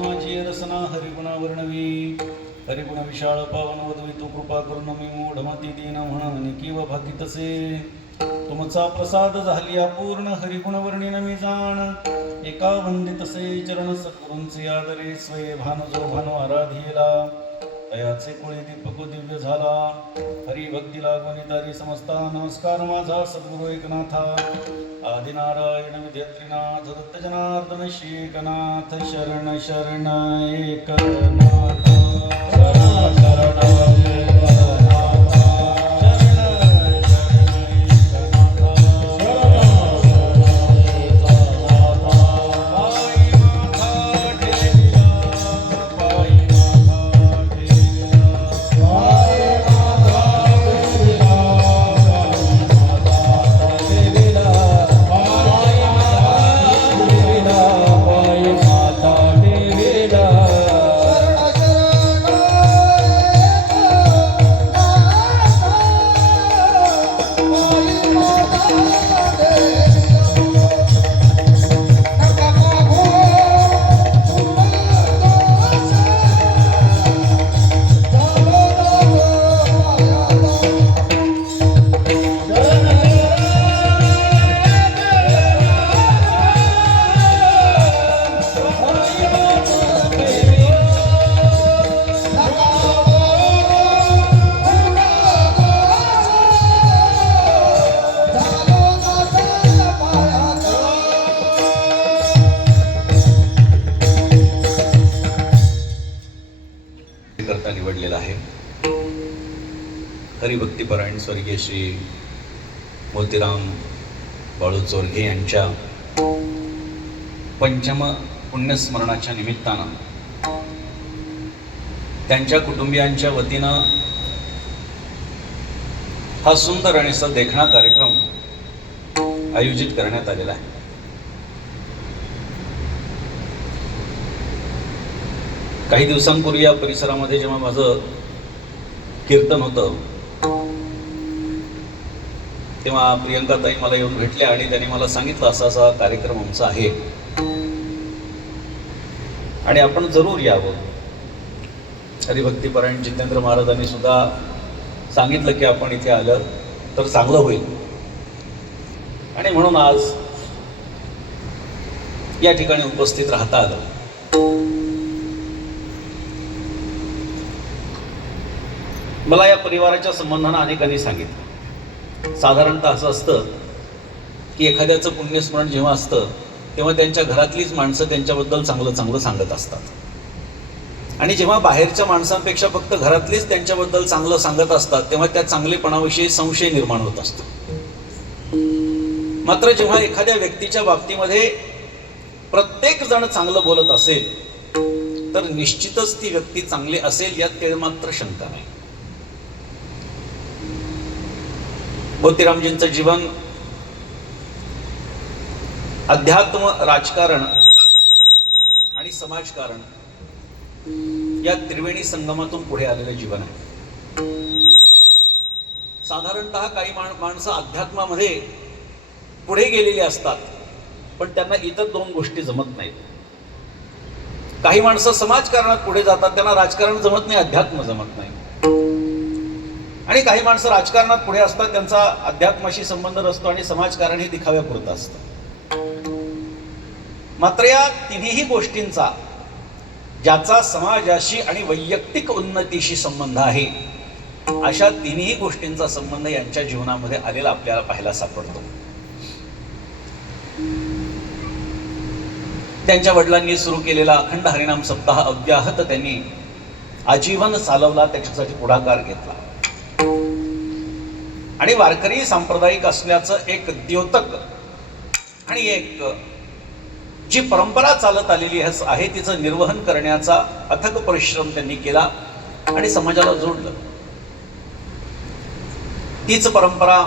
माझी रसना हरिगुणा वर्णवी. हरिगुण विशाळ पावन वदवी तू कृपा करून मी मूढमती दीन म्हणून किंवा भाकितसे. तुमचा प्रसाद झाली अपूर्ण हरिगुण वर्णिन मी जाण. एका वंदितसे चरण सद्गुरूंचे आदरे स्वये भानु जो भानु आराधिला. तयाचे कुळे दीपक दिव्य झाला. हरिभक्ती लागून तारी समजता नमस्कार माझा सद्गुरु एकनाथा. आदिनारायण विद्यात्रीनाथ दत्त जनार्दन श्री एकनाथ शरण शरण एकनाथ शरण शरण करता निवडलेला आहे. हरिभक्तीपरायण स्वर्गीय श्री मोतीराम बाळू चोरघे यांच्या पंचम पुण्यस्मरणाच्या निमित्तानं त्यांच्या कुटुंबियांच्या वतीनं हा सुंदर आणि देखणा कार्यक्रम आयोजित करण्यात आलेला आहे. काही दिवसांपूर्वी या परिसरामध्ये जेव्हा माझं कीर्तन होतं तेव्हा प्रियंकाताई मला येऊन भेटल्या आणि त्यांनी मला सांगितलं असा असा कार्यक्रम आमचा आहे आणि आपण जरूर यावं. हरिभक्तीपरायण जितेंद्र महाराजांनी सुद्धा सांगितलं की आपण इथे आलं तर चांगलं होईल आणि म्हणून आज या ठिकाणी उपस्थित राहता आलं. मला या परिवाराच्या संबंधानं अनेकांनी सांगितलं. साधारणतः असं असतं की एखाद्याचं पुण्यस्मरण जेव्हा असतं तेव्हा त्यांच्या घरातलीच माणसं त्यांच्याबद्दल चांगलं चांगलं सांगत असतात आणि जेव्हा बाहेरच्या माणसांपेक्षा फक्त घरातलीच त्यांच्याबद्दल चांगलं सांगत असतात तेव्हा त्या चांगलेपणाविषयी संशय निर्माण होत असतो. मात्र जेव्हा एखाद्या व्यक्तीच्या बाबतीमध्ये प्रत्येक जण चांगलं बोलत असेल तर निश्चितच ती व्यक्ती चांगली असेल यात ते मात्र शंका नाही. मोतीरामजींचं जीवन अध्यात्म, राजकारण आणि समाजकारण या त्रिवेणी संगमातून पुढे आलेलं जीवन आहे. साधारणतः काही माणसं अध्यात्मामध्ये पुढे गेलेली असतात पण त्यांना इतर दोन गोष्टी जमत नाहीत. काही माणसं समाजकारणात पुढे जातात त्यांना राजकारण जमत नाही, अध्यात्म जमत नाही. आणि काही माणसं राजकारणात पुढे असतात त्यांचा अध्यात्माशी संबंध नसतो आणि समाजकारण हे दिखाव्यापुरतं असतं. मात्र या तिन्ही गोष्टींचा ज्याचा समाजाशी आणि वैयक्तिक उन्नतीशी संबंध आहे अशा तिन्ही गोष्टींचा संबंध यांच्या जीवनामध्ये आलेला आपल्याला पाहायला सापडतो. त्यांच्या वडिलांनी सुरू केलेला अखंड हरिनाम सप्ताह अव्याहत त्यांनी आजीवन चालवला, त्याच्यासाठी पुढाकार घेतला आणि वारकरी सांप्रदायिक असल्याचं एक द्योतक आणि एक जी परंपरा चालत आलेली आहे तिचं निर्वहन करण्याचा अथक परिश्रम त्यांनी केला आणि समाजाला जोडलं. तीच परंपरा,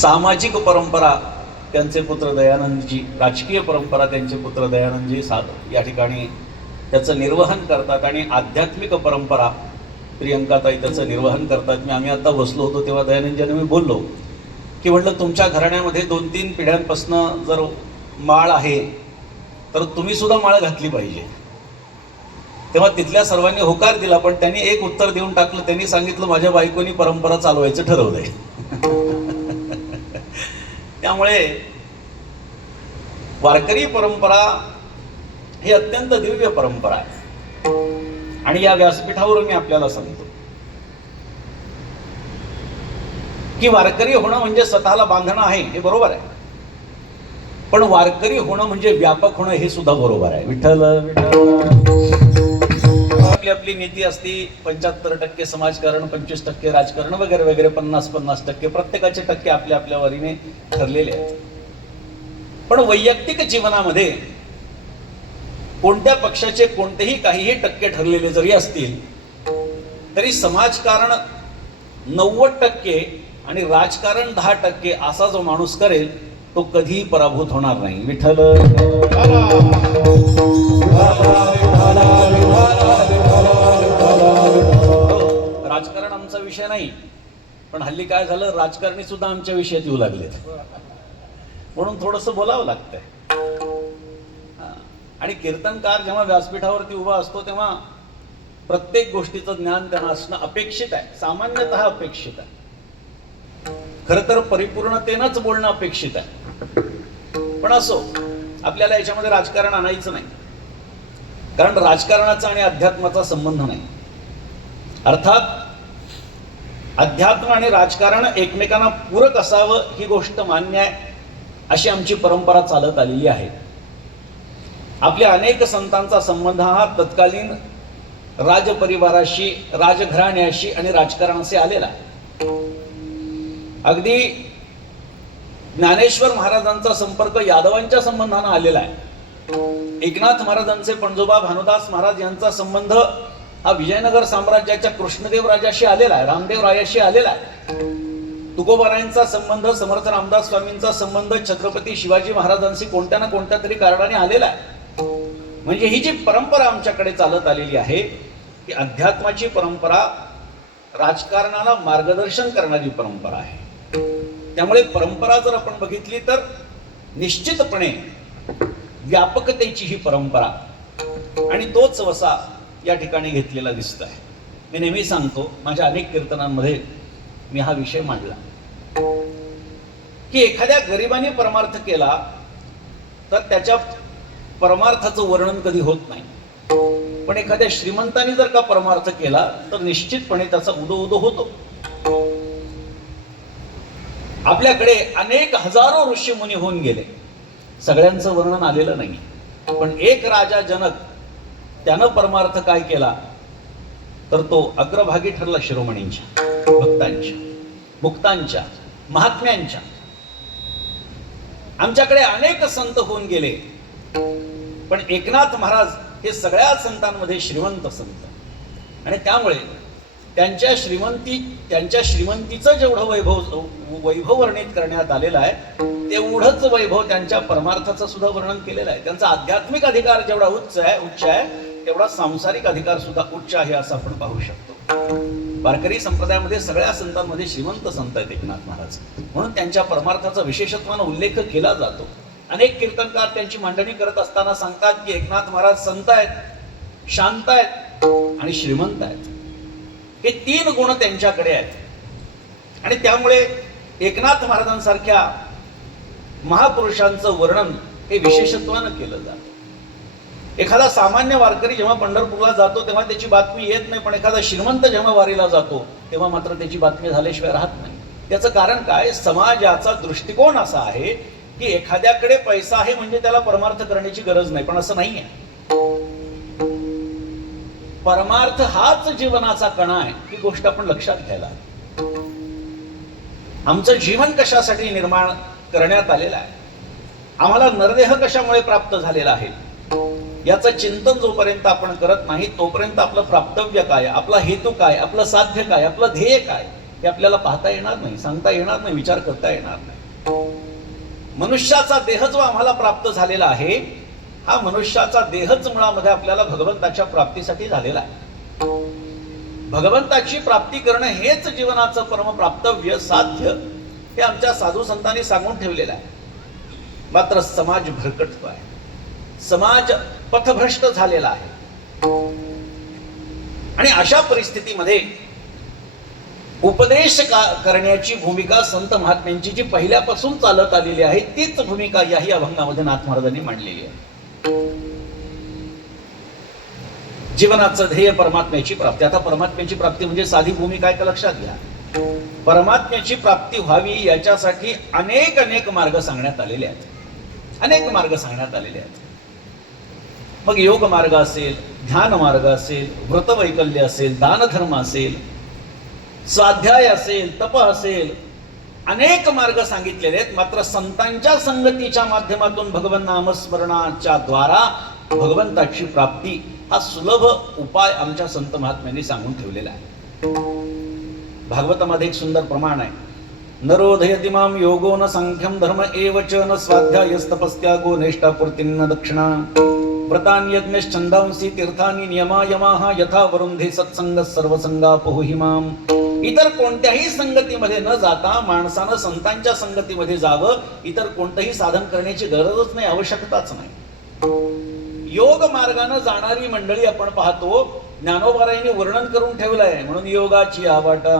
सामाजिक परंपरा त्यांचे पुत्र दयानंदजी, राजकीय परंपरा त्यांचे पुत्र दयानंदजी या ठिकाणी त्याचं निर्वहन करतात आणि आध्यात्मिक परंपरा प्रियंकाताई त्याचं निर्वहन करतात. आम्ही आता बसलो होतो तेव्हा दयानंदजीने मी बोललो की म्हटलं तुमच्या घराण्यामध्ये 2-3 पिढ्यांपासून जर माळ आहे तर तुम्ही सुद्धा माळ घातली पाहिजे. तेव्हा तिथल्या सर्वांनी होकार दिला, पण त्यांनी एक उत्तर देऊन टाकलं. त्यांनी सांगितलं, माझ्या बायकोनी परंपरा चालवायचं ठरवलंय. त्यामुळे वारकरी परंपरा ही अत्यंत दिव्य परंपरा आहे. आणि या व्यासपीठावरून मी आपल्याला सांगतो की वारकरी होणं म्हणजे स्वतःला बांधणं आहे, हे बरोबर आहे. पण वारकरी होणं म्हणजे व्यापक होणं, हे सुद्धा बरोबर आहे. विठ्ठल आपली आपली नीती असती. 75% समाजकारण, 25% राजकारण वगैरे वगैरे, 50-50% प्रत्येकाचे टक्के आपल्या आपल्या वारीने ठरलेले आहेत. पण वैयक्तिक जीवनामध्ये कोणत्या पक्षाचे कोणतेही काहीही टक्के ठरलेले जरी असतील, तरी समाजकारण 90% आणि राजकारण 10% असा जो माणूस करेल तो कधीही पराभूत होणार नाही. विठ्ठल राजकारण आमचा विषय नाही, पण हल्ली काय झालं, राजकारणी सुद्धा आमच्या विषयात येऊ लागलेत, म्हणून थोडंसं बोलावं लागतंय. आणि कीर्तनकार जेव्हा व्यासपीठावरती उभा असतो तेव्हा प्रत्येक गोष्टीचं ज्ञान त्यांना असणं अपेक्षित आहे, सामान्यतः अपेक्षित आहे. खरं तर परिपूर्णतेनंच बोलणं अपेक्षित आहे. पण असो, आपल्याला याच्यामध्ये राजकारण आणायचं नाही, कारण राजकारणाचा आणि अध्यात्माचा संबंध नाही. अर्थात अध्यात्म आणि राजकारण एकमेकांना पूरक असावं ही गोष्ट मान्य आहे, अशी आमची परंपरा चालत आलेली आहे. आपल्या अनेक संतांचा संबंध हा तत्कालीन राजपरिवाराशी, राजघराण्याशी आणि राजकारणाशी आलेला आहे. अगदी ज्ञानेश्वर महाराजांचा संपर्क यादवांच्या संबंधानं आलेला आहे. एकनाथ महाराजांचे पणजोबा भानुदास महाराज यांचा संबंध हा विजयनगर साम्राज्याच्या कृष्णदेव राजाशी आलेला आहे, रामदेव रायाशी आलेला आहे. तुकोबारायांचा संबंध, समर्थ रामदास स्वामींचा संबंध छत्रपती शिवाजी महाराजांशी कोणत्या ना कोणत्या तरी कारणाने आलेला आहे. म्हणजे ही जी परंपरा आमच्याकडे चालत आलेली आहे, ही अध्यात्माची परंपरा, राजकारणाला मार्गदर्शन करणारी परंपरा आहे. त्यामुळे परंपरा जर आपण बघितली तर निश्चितपणे व्यापकतेची ही परंपरा, आणि तोच वसा या ठिकाणी घेतलेला दिसत आहे. मी नेहमी सांगतो, माझ्या अनेक कीर्तनांमध्ये मी हा विषय मांडला की एखाद्या गरिबाने परमार्थ केला तर त्याच्या परमार्थाचं वर्णन कधी होत नाही, पण एखाद्या श्रीमंताने जर का परमार्थ केला तर निश्चितपणे त्याचा उदो उदो होतो. आपल्याकडे अनेक हजारो ऋषी मुनी होऊन गेले, सगळ्यांचं वर्णन आलेलं नाही. पण एक राजा जनक, त्यानं परमार्थ काय केला तर तो अग्रभागी ठरला शिरोमणींच्या, भक्तांच्या, मुक्तांच्या, महात्म्यांच्या. आमच्याकडे अनेक संत होऊन गेले, पण एकनाथ महाराज हे सगळ्या संतांमध्ये श्रीमंत संत, आणि त्यामुळे त्यांच्या श्रीमंतीचं जेवढं वैभव वर्णित करण्यात आलेलं आहे, तेवढंच वैभव त्यांच्या परमार्थाचं सुद्धा वर्णन केलेलं आहे. त्यांचा आध्यात्मिक अधिकार जेवढा उच्च आहे, तेवढा सांसारिक अधिकार सुद्धा उच्च आहे, असं आपण पाहू शकतो. वारकरी संप्रदायामध्ये सगळ्या संतांमध्ये श्रीमंत संत आहेत एकनाथ महाराज, म्हणून त्यांच्या परमार्थाचा विशेषत्वानं उल्लेख केला जातो. अनेक कीर्तनकार त्यांची मांडणी करत असताना सांगतात की एकनाथ महाराज संत आहेत, शांत आहेत आणि श्रीमंत आहेत. हे 3 गुण त्यांच्याकडे आहेत, आणि त्यामुळे एकनाथ महाराजांसारख्या महापुरुषांचं वर्णन हे विशेषत्वानं केलं जातं. एखादा सामान्य वारकरी जेव्हा पंढरपूरला जातो तेव्हा त्याची बातमी येत नाही, पण एखादा श्रीमंत जेव्हा वारीला जातो तेव्हा मात्र त्याची बातमी झाल्याशिवाय राहत नाही. त्याचं कारण काय? समाजाचा दृष्टिकोन असा आहे की एखाद्याकडे पैसा आहे म्हणजे त्याला परमार्थ करण्याची गरज नाही, पण असं नाही आहे. परमार्थ हाच जीवनाचा कणा आहे, ही गोष्ट आपण लक्षात घ्यायला. आमचं जीवन कशासाठी निर्माण करण्यात आलेलं आहे, आम्हाला नरदेह कशामुळे प्राप्त झालेला आहे, याचं चिंतन जोपर्यंत आपण करत नाही तोपर्यंत आपलं प्राप्तव्य काय, आपला हेतू काय, आपलं साध्य काय, आपलं ध्येय काय, हे आपल्याला पाहता येणार नाही, सांगता येणार नाही, विचार करता येणार नाही. मनुष्याचा देह जो आम्हाला प्राप्त झालेला आहे, हा मनुष्याचा देहच मुळामध्ये आपल्याला भगवंताच्या प्राप्तीसाठी झालेला आहे. भगवंताची प्राप्ती करणं हेच जीवनाचं परमप्राप्तव्य, साध्य, हे आमच्या साधू संतांनी सांगून ठेवलेलं आहे. मात्र समाज भरकटतो आहे, समाज पथभ्रष्ट झालेला आहे. आणि अशा परिस्थितीमध्ये उपदेश करण्याची भूमिका संत महात्म्यांची जी पहिल्यापासून चालत आलेली आहे तीच भूमिका याही अभंगामध्ये नाथ महाराजांनी मांडलेली आहे. जीवनाचं ध्येय परमात्म्याची प्राप्ती. आता परमात्म्याची प्राप्ती म्हणजे साधी भूमिका आहे का लक्षात घ्या. परमात्म्याची प्राप्ती व्हावी याच्यासाठी अनेक अनेक मार्ग सांगण्यात आलेले आहेत. अनेक मार्ग सांगण्यात आलेले आहेत. मग योग मार्ग असेल, ध्यान मार्ग असेल, व्रतवैकल्य असेल, दानधर्म असेल, स्वाध्याय असेल, तप असेल, अनेक मार्ग सांगितलेले आहेत. मात्र संतांच्या संगतीच्या माध्यमातून भगवंत नामस्मरणाच्या द्वारा भगवंताची प्राप्ती हा सुलभ उपाय आमच्या संत महात्म्यांनी सांगून ठेवलेला आहे. भागवतामध्ये एक सुंदर प्रमाण आहे. नरोधयति माम योगो न सांख्यम धर्म एव च न स्वाध्यायस्तपस्त्यागो नेष्टापूर्तिर्न दक्षिणा व्रतान्यज्ञश्छन्दांसि तीर्थानि नियमा यमाः यथा वरुंधे सत्संग सर्वसंगापोहि माम. इतर कोणत्याही संगतीमध्ये न जाता माणसानं संतांच्या संगतीमध्ये जावं. इतर कोणतंही साधन करण्याची गरजच नाही, आवश्यकताच नाही. योग मार्गाने जाणारी मंडळी आपण पाहतो. ज्ञानोबारायांनी वर्णन करून ठेवलंय. म्हणून योगाची आवाटा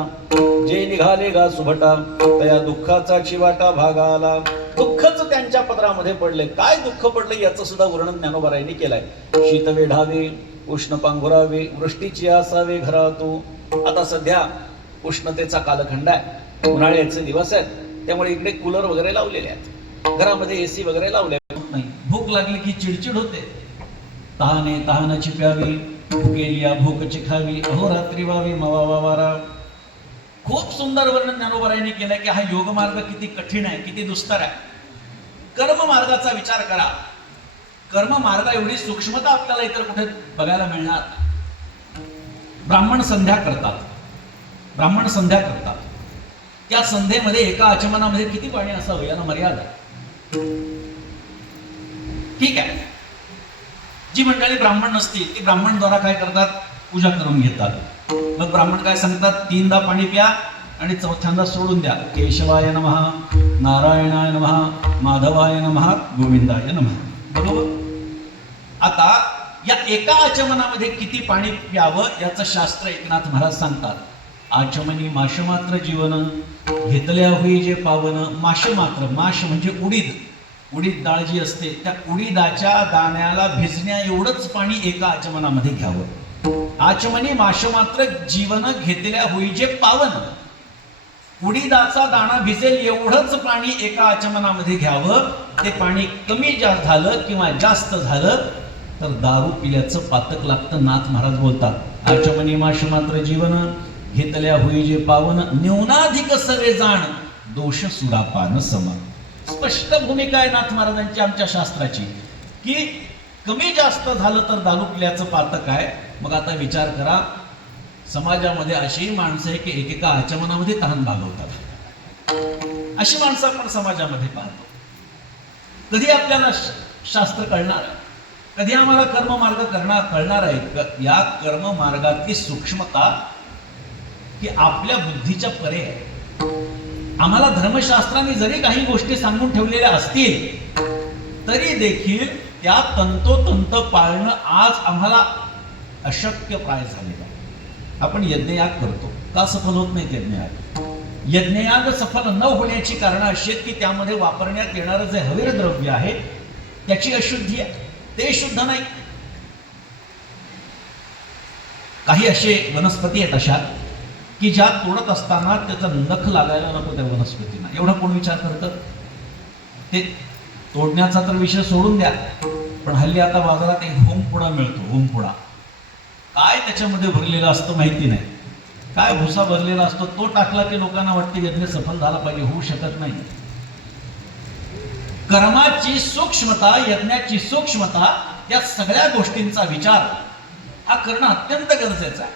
जे निघाले गा सुभटा त्या दुःखाचा चिवाटा भागाला. दुःखच त्यांच्या पदरामध्ये पडले. काय दुःख पडले याचं सुद्धा वर्णन ज्ञानोबारायांनी केलंय. शीत वेढावे, उष्ण पांघुरावे, वृष्टीची आसावे घरातो. आता सध्या उष्णतेचा कालखंड आहे, उन्हाळ्याचे दिवस आहेत, त्यामुळे इकडे कूलर वगैरे लावलेले आहेत, घरामध्ये एसी वगैरे लावले नाही. भूक लागली की चिडचिड होते. तहाने तहानाची प्यावी, भुकेलिया भूकची खावी, अहोरात्री व्हावी मवावा वारा. खूप सुंदर वर्णन ज्ञानोबारायांनी केलंय की हा योग मार्ग किती कठीण आहे, किती दुस्तर आहे. कर्म मार्गाचा विचार करा. कर्म मार्ग एवढी सूक्ष्मता आपल्याला इतर कुठे बघायला मिळणार. ब्राह्मण संध्या करतात. ब्राह्मण संध्या करतात. त्या संध्येमध्ये एका आचमनामध्ये किती पाणी असावं याला मर्यादा आहे. ठीक आहे. जी मंडळी ब्राह्मण नसतील ती ब्राह्मणद्वारा काय करतात, पूजा करून घेतात. मग ब्राह्मण काय सांगतात, 3दा पाणी प्या आणि 4थ्यांदा सोडून द्या. केशवाय नमः, नारायणाय नमः, माधवाय नमः, गोविंदाय नमः. बरोबर. आता या एका आचमनामध्ये किती पाणी प्यावं याचं शास्त्र एकनाथ महाराज सांगतात. आचमनी माशमात्र जीवन घेतल्या होई जे पावन. माशमात्र, माश म्हणजे उडीद. उडीद डाळ जी असते त्या उडीदाच्या दाण्याला भिजण्या एवढंच पाणी एका आचमनामध्ये घ्यावं. आचमनी माशमात्र जीवन घेतल्या होई जे पावन. उडीदाचा दाणा भिजेल एवढंच पाणी एका आचमनामध्ये घ्यावं. ते पाणी कमी जास्त झालं किंवा जास्त झालं तर दारू पिल्याचं पातक लागतं. नाथ महाराज बोलतात, आचमनी माशमात्र जीवन घेतल्या होई जे पावन. न्यूनाधिक सवे जाण दोष सुरापान सम. स्पष्ट भूमिका आहे नाथ महाराजांची आमच्या शास्त्राची की कमी जास्त झालं तर दारू पिल्याचं पातक आहे. मग आता विचार करा, समाजामध्ये अशी माणसं आहे की एकेका आचमनामध्ये तहान भागवतात. अशी माणसं आपण समाजामध्ये पाहतो. कधी आपल्याला शास्त्र कळणार आहे, कधी आम्हाला कर्ममार्ग कळणार आहे. या कर्म मार्गातली सूक्ष्मता की आपल्या बुद्धीच्या परे आहे. आम्हाला धर्मशास्त्राने जरी काही गोष्टी सांगून ठेवलेल्या असतील तरी देखील त्या तंतोतंत पाळणं आज आम्हाला अशक्य प्राय झालेलं आहे. आपण यज्ञयाग करतो का सफल होत नाही यज्ञयाग? यज्ञयाग सफल न होण्याची कारणं अशी आहेत की त्यामध्ये वापरण्यात येणारं जे हवीर द्रव्य आहे त्याची अशुद्धी आहे, ते शुद्ध नाही. काही असे वनस्पती आहेत अशा की ज्या तोडत असताना त्याचा नख लागायला नको त्या वनस्पतींना. एवढा कोण विचार करतं? ते तोडण्याचा तर विषय सोडून द्या, पण हल्ली आता बाजारात एक होमपुडा मिळतो. होमपुडा काय त्याच्यामध्ये भरलेला असतं माहिती नाही. काय भुसा भरलेला असतो तो टाकला की लोकांना वाटते यज्ञ सफल झाला पाहिजे. होऊ शकत नाही. कर्माची सूक्ष्मता, यज्ञाची सूक्ष्मता, या सगळ्या गोष्टींचा विचार हा करणं अत्यंत गरजेचं आहे.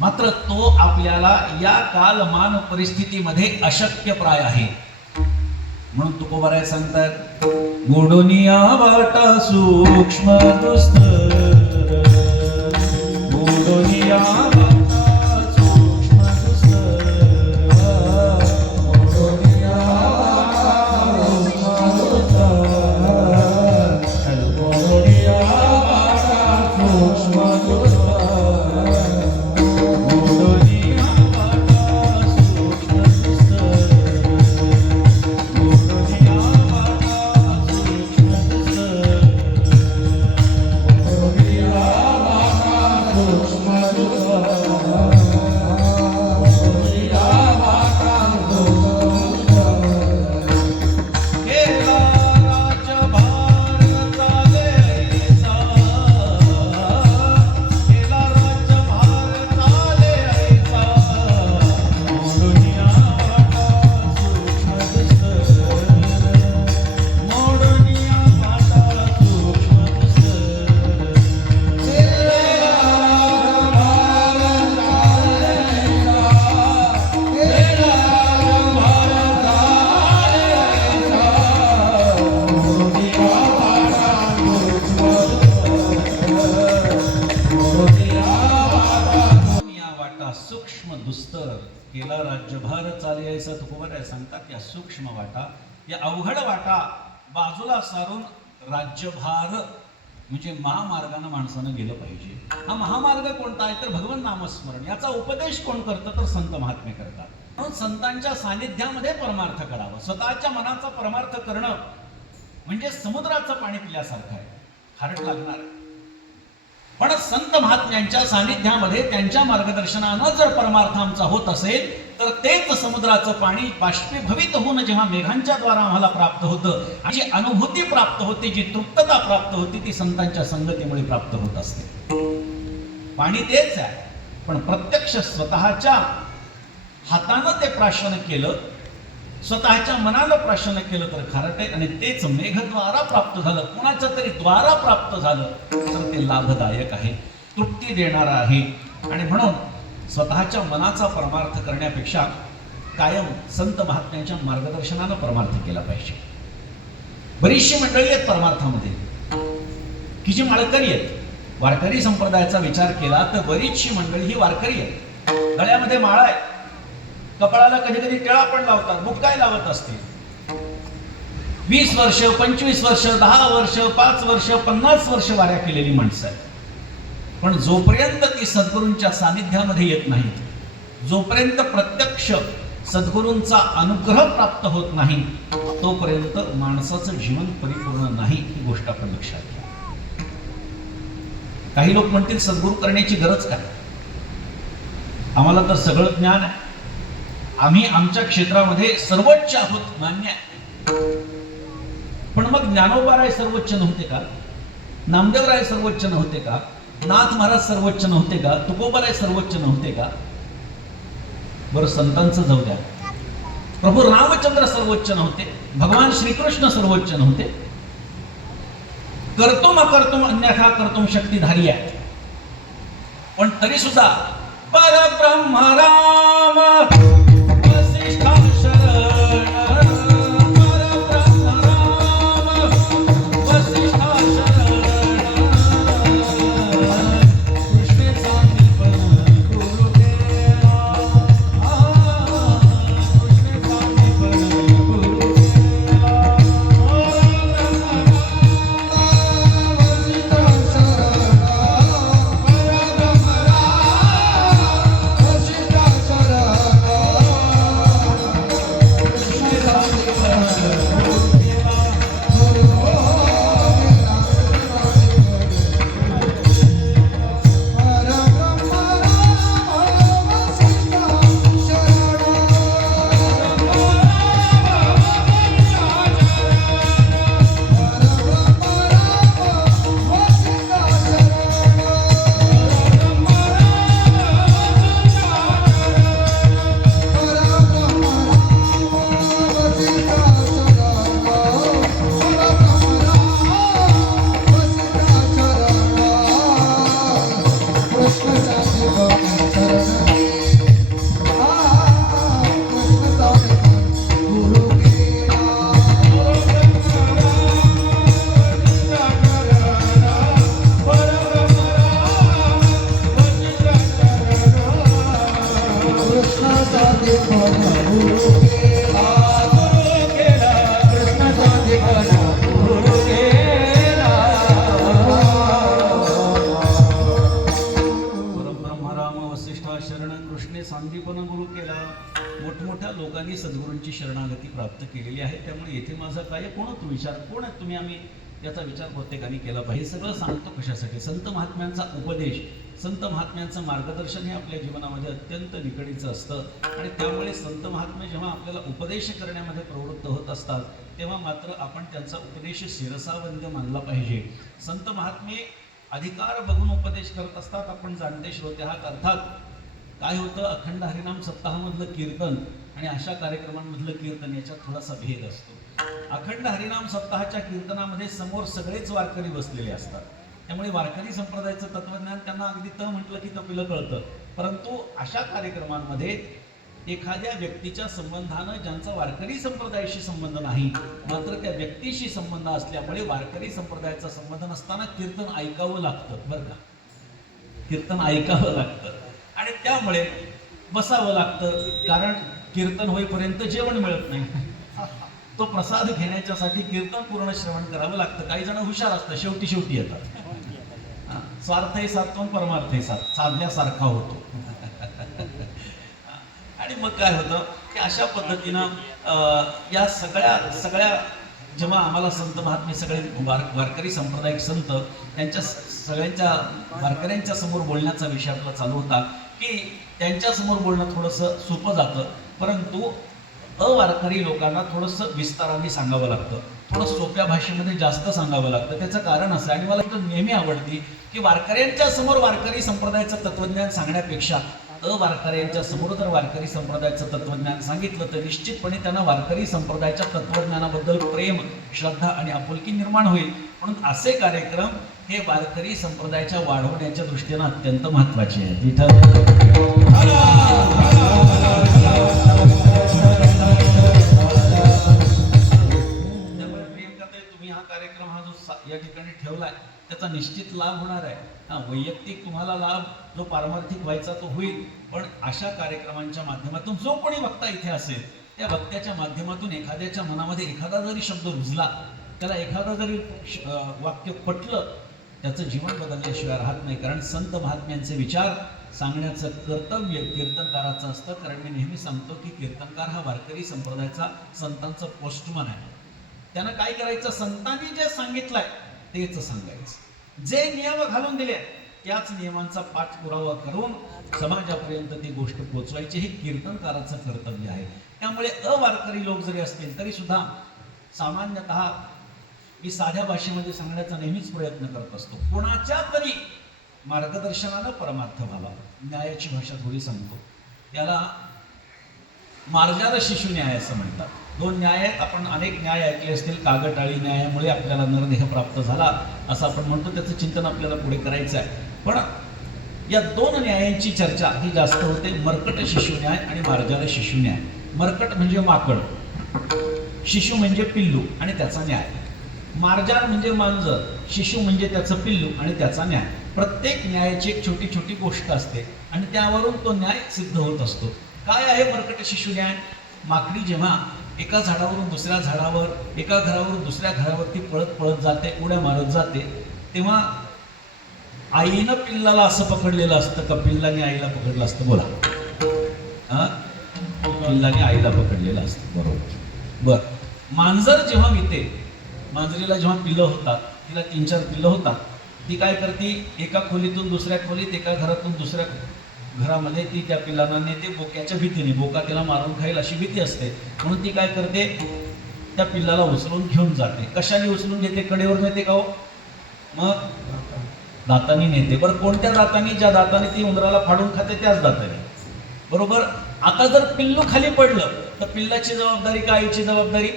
मात्र तो आपल्याला या कालमान परिस्थितीमध्ये अशक्य प्राय आहे. म्हणून तुकोबाराय सांगतात, गोडोनिया वाटा सूक्ष्म दुस्तर, गोडोनिया वाटा सूक्ष्म दुस्तर, गोडोनिया वाटा सूक्ष्म दुस्तर, केला राज्यभार चाले ऐसा तुकोबराय सांगतात. या सूक्ष्म वाटा, या अवघड वाटा बाजूला सारून राज्यभार म्हणजे महामार्गाने माणसानं गेलं पाहिजे. हा महामार्ग कोणता आहे तर भगवान नामस्मरण. याचा उपदेश कोण करतं तर संत महात्मे करतात. म्हणून संतांच्या सानिध्यामध्ये परमार्थ करावा. स्वतःच्या मनाचा परमार्थ करणं म्हणजे समुद्राचं पाणी पिल्यासारखं आहे, खारट लागणार आहे. पण संत महात्म्यांच्या सानिध्यामध्ये त्यांच्या मार्गदर्शनानं जर परमार्थ आमचा होत असेल तर तेच समुद्राचं पाणी बाष्पीभवित होऊन जेव्हा मेघांच्या द्वारा आम्हाला प्राप्त होतं, आणि जी अनुभूती प्राप्त होते, जी तृप्तता प्राप्त होती, ती संतांच्या संगतीमुळे प्राप्त होत असते. पाणी तेच आहे, पण प्रत्यक्ष स्वतःच्या हातानं ते प्राशन केलं, स्वतःच्या मनानं प्राशन केलं तर खारट आहे. आणि तेच मेघद्वारा प्राप्त झालं, कोणाच्या तरी द्वारा प्राप्त झालं तर ते लाभदायक आहे, तृप्ती देणारं आहे. आणि म्हणून स्वतःच्या मनाचा परमार्थ करण्यापेक्षा कायम संत महात्म्यांच्या मार्गदर्शनानं परमार्थ केला पाहिजे. बरीचशी मंडळी आहेत परमार्थामध्ये की जी माळकरी आहेत. वारकरी संप्रदायाचा विचार केला तर बरीचशी मंडळी ही वारकरी आहेत. गळ्यामध्ये माळा आहे, कपाळाला कधी कधी टिळा पण लावतात, बुक्काय लावत असतील. 20 वर्ष, 25 वर्ष, 10 वर्ष, 5 वर्ष, 50 वर्ष वाऱ्या केलेली माणसं आहेत. पण जोपर्यंत ती सद्गुरूंच्या सानिध्यामध्ये येत नाहीत, जोपर्यंत प्रत्यक्ष सद्गुरूंचा अनुग्रह प्राप्त होत नाही, तोपर्यंत माणसाचं जीवन परिपूर्ण नाही. ही गोष्ट आपण लक्षात घ्या. काही लोक म्हणतील सद्गुरू करण्याची गरज काय, आम्हाला तर सगळं ज्ञान आहे, आम्ही आमच्या क्षेत्रामध्ये सर्वोच्च आहोत, मान्य आहे. पण मग ज्ञानोबाराय सर्वोच्च नव्हते का? नामदेवराय सर्वोच्च नव्हते का? नाथ महाराज सर्वोच्च नव्हते का? तुकोबाराय सर्वोच्च नव्हते का? बरं, संतांचं जाऊ द्या. प्रभू रामचंद्र सर्वोच्च नव्हते? भगवान श्रीकृष्ण सर्वोच्च नव्हते? कर्तुम अकर्तुम अन्यथा कर्तुम शक्तिधारी आहे. पण तरी सुद्धा परब्रह्म राम वसिष्ठा शरण, परब्रह्म राम वसिष्ठा शरण, कृष्ण सांदीपन गुरु देवा, कृष्ण सांदीपन गुरु देवा, मोठमोठ्या लोकांनी सद्गुरूंची शरणागती प्राप्त केलेली आहे. त्यामुळे येथे माझा काय कोण तू विचार, कोण आहे तुम्ही, आम्ही याचा विचार प्रत्येकाने केला पाहिजे. सगळं सांगतो कशासाठी? संत महात्म्यांचा उपदेश, संत महात्म्यांचं मार्गदर्शन हे आपल्या जीवनामध्ये अत्यंत निकडीचं असतं. आणि त्यामुळे संत महात्मे जेव्हा आपल्याला उपदेश करण्यामध्ये प्रवृत्त होत असतात, तेव्हा मात्र आपण त्यांचा उपदेश शिरसावंद्य मानला पाहिजे. संत महात्मे अधिकार बघून उपदेश करत असतात. आपण जाणते श्रोते आहात. अर्थात काय होतं, अखंड हरिनाम सप्ताहामधलं कीर्तन आणि अशा कार्यक्रमांमधलं कीर्तन याच्यात थोडासा भेद असतो. अखंड हरिनाम सप्ताहाच्या कीर्तनामध्ये समोर सगळेच वारकरी बसलेले असतात. त्यामुळे वारकरी संप्रदायाचं तत्वज्ञान त्यांना अगदी त म्हटलं की तपिलं कळतं. परंतु अशा कार्यक्रमांमध्ये एखाद्या व्यक्तीच्या संबंधानं ज्यांचा वारकरी संप्रदायाशी संबंध नाही, मात्र त्या व्यक्तीशी संबंध असल्यामुळे वारकरी संप्रदायाचा संबंध नसताना कीर्तन ऐकावं लागतं. बरं का, कीर्तन ऐकावं लागतं. आणि त्यामुळे बसावं लागतं, कारण कीर्तन होईपर्यंत जेवण मिळत नाही. तो प्रसाद घेण्याच्यासाठी कीर्तन पूर्ण श्रवण करावं लागतं. काही जण हुशार असतात, शेवटी शेवटी येतात. स्वार्थही साधतो, परमार्थही साधल्यासारखा होतो. आणि मग काय होतं की अशा पद्धतीनं या सगळ्या जेव्हा आम्हाला संत महात्मे सगळे वारकरी सांप्रदायिक संत त्यांच्या सगळ्यांच्या वारकऱ्यांच्या समोर बोलण्याचा विषय आपला चालू होता की त्यांच्या समोर बोलणं थोडंसं सोपं जातं, परंतु अवारकरी लोकांना थोडंसं विस्ताराने सांगावं लागतं, थोडं सोप्या भाषेमध्ये जास्त सांगावं लागतं. त्याचं कारण असं, आणि मला नेहमी आवडती की वारकऱ्यांच्या समोर वारकरी संप्रदायाचं तत्वज्ञान सांगण्यापेक्षा अवारकऱ्यांच्या समोर जर वारकरी संप्रदायाचं तत्वज्ञान सांगितलं तर निश्चितपणे त्यांना वारकरी संप्रदायाच्या तत्वज्ञानाबद्दल प्रेम, श्रद्धा आणि आपुलकी निर्माण होईल. म्हणून असे कार्यक्रम हे वारकरी संप्रदायाच्या वाढवण्याच्या दृष्टीनं अत्यंत महत्त्वाचे आहेत. त्यामुळे प्रियंकाताई, तुम्ही हा कार्यक्रम हा जो या ठिकाणी ठेवलाय त्याचा निश्चित लाभ होणार आहे. वैयक्तिक तुम्हाला लाभ जो पारमार्थिक व्हायचा तो होईल, पण अशा कार्यक्रमांच्या माध्यमातून जो कोणी वक्ता इथे असेल त्या वक्त्याच्या माध्यमातून एखाद्याच्या मनामध्ये एखादा जरी शब्द रुजला, त्याला एखादा जरी वाक्य पटलं, त्याचं जीवन बदलल्याशिवाय राहत नाही. कारण संत महात्म्यांचे विचार सांगण्याचं कर्तव्य कीर्तनकाराचं असतं. कारण मी नेहमी सांगतो की कीर्तनकार हा वारकरी संप्रदायाचा संतांचा पोस्टमन आहे. त्यानं काय करायचं, संतांनी जे सांगितलंय तेच सांगायचं, जे नियम घालून दिले त्याच नियमांचा पाठपुरावा करून समाजापर्यंत ती गोष्ट पोहोचवायची हे कीर्तनकाराचं कर्तव्य आहे. त्यामुळे अवारकरी लोक जरी असतील तरी सुद्धा सामान्यतः मी साध्या भाषेमध्ये सांगण्याचा नेहमीच प्रयत्न करत असतो. कोणाच्या तरी मार्गदर्शनानं परमार्थ व्हावा. न्यायाची भाषा थोडी सांगतो, याला मार्जार शिशु न्याय असं म्हणतात. दोन न्याय आहेत, आपण अनेक न्याय ऐकले असतील. कागटाळी न्यायामुळे आपल्याला नरदेह प्राप्त झाला असं आपण म्हणतो, त्याचं चिंतन आपल्याला पुढे करायचं आहे. पण या दोन न्यायांची चर्चा ही जास्त होते, मर्कट शिशु न्याय आणि मार्जार शिशु न्याय. मर्कट म्हणजे माकड, शिशु म्हणजे पिल्लू आणि त्याचा न्याय, मार्जार म्हणजे मांजर, शिशु म्हणजे त्याचं पिल्लू आणि त्याचा न्याय. प्रत्येक न्यायाची एक छोटी छोटी गोष्ट असते आणि त्यावरून तो न्याय सिद्ध होत असतो. काय आहे मर्कट शिशु न्याय? माकडी जेव्हा एका झाडावरून दुसऱ्या झाडावर, एका घरावरून दुसऱ्या घरावरती पळत पळत जाते, उड्या मारत जाते, तेव्हा आईनं पिल्लाला असं पकडलेलं असतं का पिल्लाने आईला पकडलं असतं? बोला. पिल्लाने आईला पकडलेलं असतं, बरोबर. बर, मांजर जेव्हा विते, मांजरीला जेव्हा पिल्लं होतात, तिला 3-4 पिल्लं होतात, ती काय करते, एका खोलीतून दुसऱ्या खोलीत, एका घरातून दुसऱ्या घरामध्ये ती त्या पिल्लांना नेते बोक्याच्या भीतीने. बोका तिला मारून खाईल अशी भीती असते, म्हणून ती काय करते, त्या पिल्लाला उचलून घेऊन जाते. कशाने उचलून घेते? कडेवर नेते का हो? मग दातांनी नेते. बरं, कोणत्या दातांनी? ज्या दाताने ती उंदराला फाडून खाते त्याच दाताने, बरोबर. आता जर पिल्लू खाली पडलं तर पिल्लाची जबाबदारी का आईची जबाबदारी?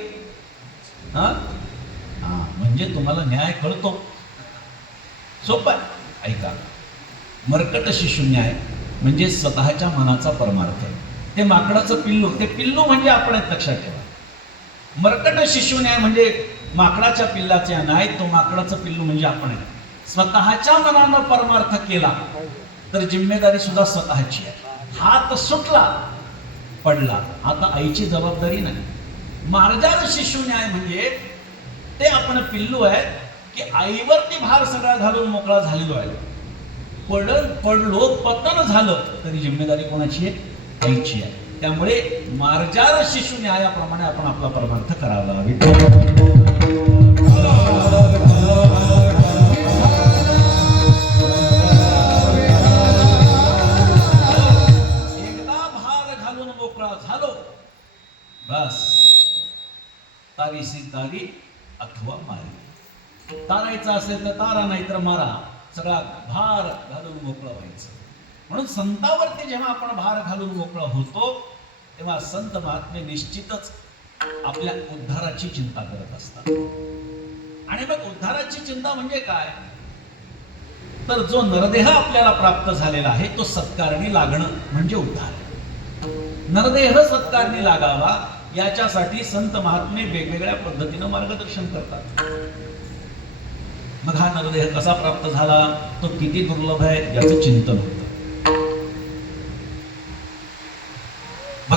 म्हणजे तुम्हाला न्याय कळतो, सोपं आहे. ऐका, मर्कट शिशु न्याय म्हणजे स्वतःच्या मनाचा परमार्थ. ते माकडाचं पिल्लू, ते पिल्लू म्हणजे आपण आहेत, लक्षात ठेवा. मर्कट शिशु न्याय म्हणजे माकडाच्या पिल्लाचा न्याय, तो माकडाचं पिल्लू म्हणजे आपण आहे. स्वतःच्या मनानं परमार्थ केला तर जिम्मेदारी सुद्धा स्वतःची आहे. हात सुटला, पडला, आता आईची जबाबदारी नाही. मार्जार शिशु न्याय म्हणजे ते आपण पिल्लू आहेत की आईवरती भार सगळा घालून मोकळा झालेलो आहे. पडलो, पतन झालं तरी जिम्मेदारी कोणाची आहे? आईची आहे. त्यामुळे मार्जार शिशु न्यायाप्रमाणे आपण आपला परमार्थ करावा. एकदा भार घालून मोकळा झालो, बस तारीसी तारी अथवा मारी. तारायचं असेल तर तारा, नाही तर मारा. सगळा भार घालून मोकळं व्हायचं. म्हणून संतावरती जेव्हा आपण भार घालून मोकळं होतो तेव्हा संत महात्मे निश्चितच आपल्या उद्धाराची चिंता करत असतात. आणि मग उद्धाराची चिंता म्हणजे काय? तर जो नरदेह आपल्याला प्राप्त झालेला आहे तो सत्कारणी लागणं म्हणजे उद्धार. नरदेह सत्कारणी लागावा याच्यासाठी संत महात्मे वेगवेगळ्या पद्धतीनं मार्गदर्शन करतात. मग हा नरदेह कसा प्राप्त झाला, तो किती दुर्लभ आहे याचं चिंतन होतं.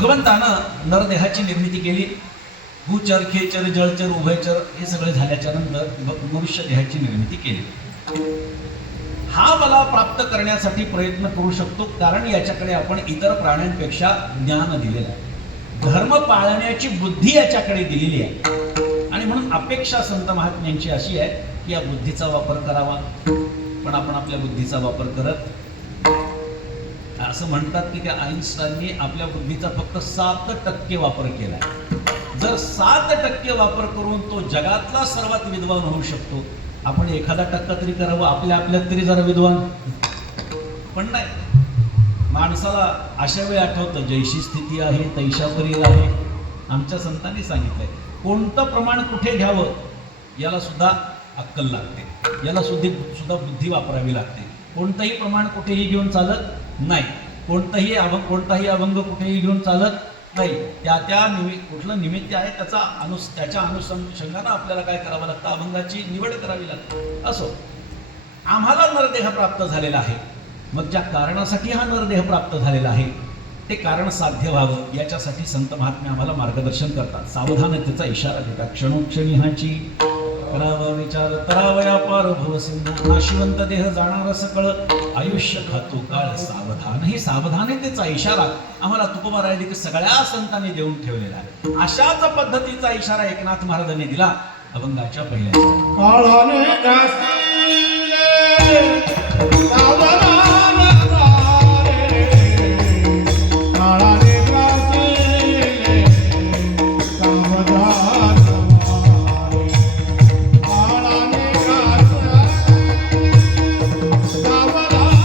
भगवंतानं नरदेहाची निर्मिती केली. भूचर, खेचर, जळचर, उभयचर हे सगळे झाल्याच्या नंतर मनुष्य देहाची निर्मिती केली. हा मला प्राप्त करण्यासाठी प्रयत्न करू शकतो, कारण याच्याकडे आपण इतर प्राण्यांपेक्षा ज्ञान दिलेलं आहे. धर्म पाळण्याची बुद्धी याच्याकडे दिलेली आहे. आणि म्हणून अपेक्षा संत महात्म्यांची अशी आहे की या बुद्धीचा वापर करावा. पण आपण आपल्या बुद्धीचा वापर करत, असं म्हणतात की त्या आईन्स्टाईनने आपल्या बुद्धीचा फक्त 7% वापर केलाय. जर 7% वापर करून तो जगातला सर्वात विद्वान होऊ शकतो, आपण 1% तरी करावं आपल्यात तरी जरा विद्वान. पण नाही, माणसाला अशा वेळी आठवतं जैशी स्थिती आहे तैशा परील आहे. आमच्या संतांनी सांगितलंय कोणतं प्रमाण कुठे घ्यावं याला सुद्धा अक्कल लागते, याला सुद्धा बुद्धी वापरावी लागते. कोणतंही प्रमाण कुठेही घेऊन चालत नाही, कोणताही अभंग कुठेही घेऊन चालत नाही. कुठलं निमित्त आहे त्याच्या अनुषंगानं आपल्याला काय करावं लागतं, अभंगाची निवड करावी लागते. असो, आम्हाला नरदेह प्राप्त झालेला आहे. मग ज्या कारणासाठी हा नरदेह प्राप्त झालेला आहे ते कारण साध्य व्हावं याच्यासाठी संत महात्मे आम्हाला मार्गदर्शन करतात, सावधानतेचा इशारा देतात. क्षणोक्षणी ह्याची करावा विचार, करावया पार भवसिंधू, नाशिवंत देह जाणार सकळ, आयुष्य खातो काळ सावधान. ही सावधानतेचा इशारा आम्हाला तुकोबारायदिक सगळ्या संतांनी देऊन ठेवलेला आहे. अशाच पद्धतीचा इशारा एकनाथ महाराजांनी दिला अभंगाच्या पहिल्या काळाने गासिले सावधान वारे, काळाने गासिले सावधान वारे, काळाने गासिले सावधान वारे, काळाने गासिले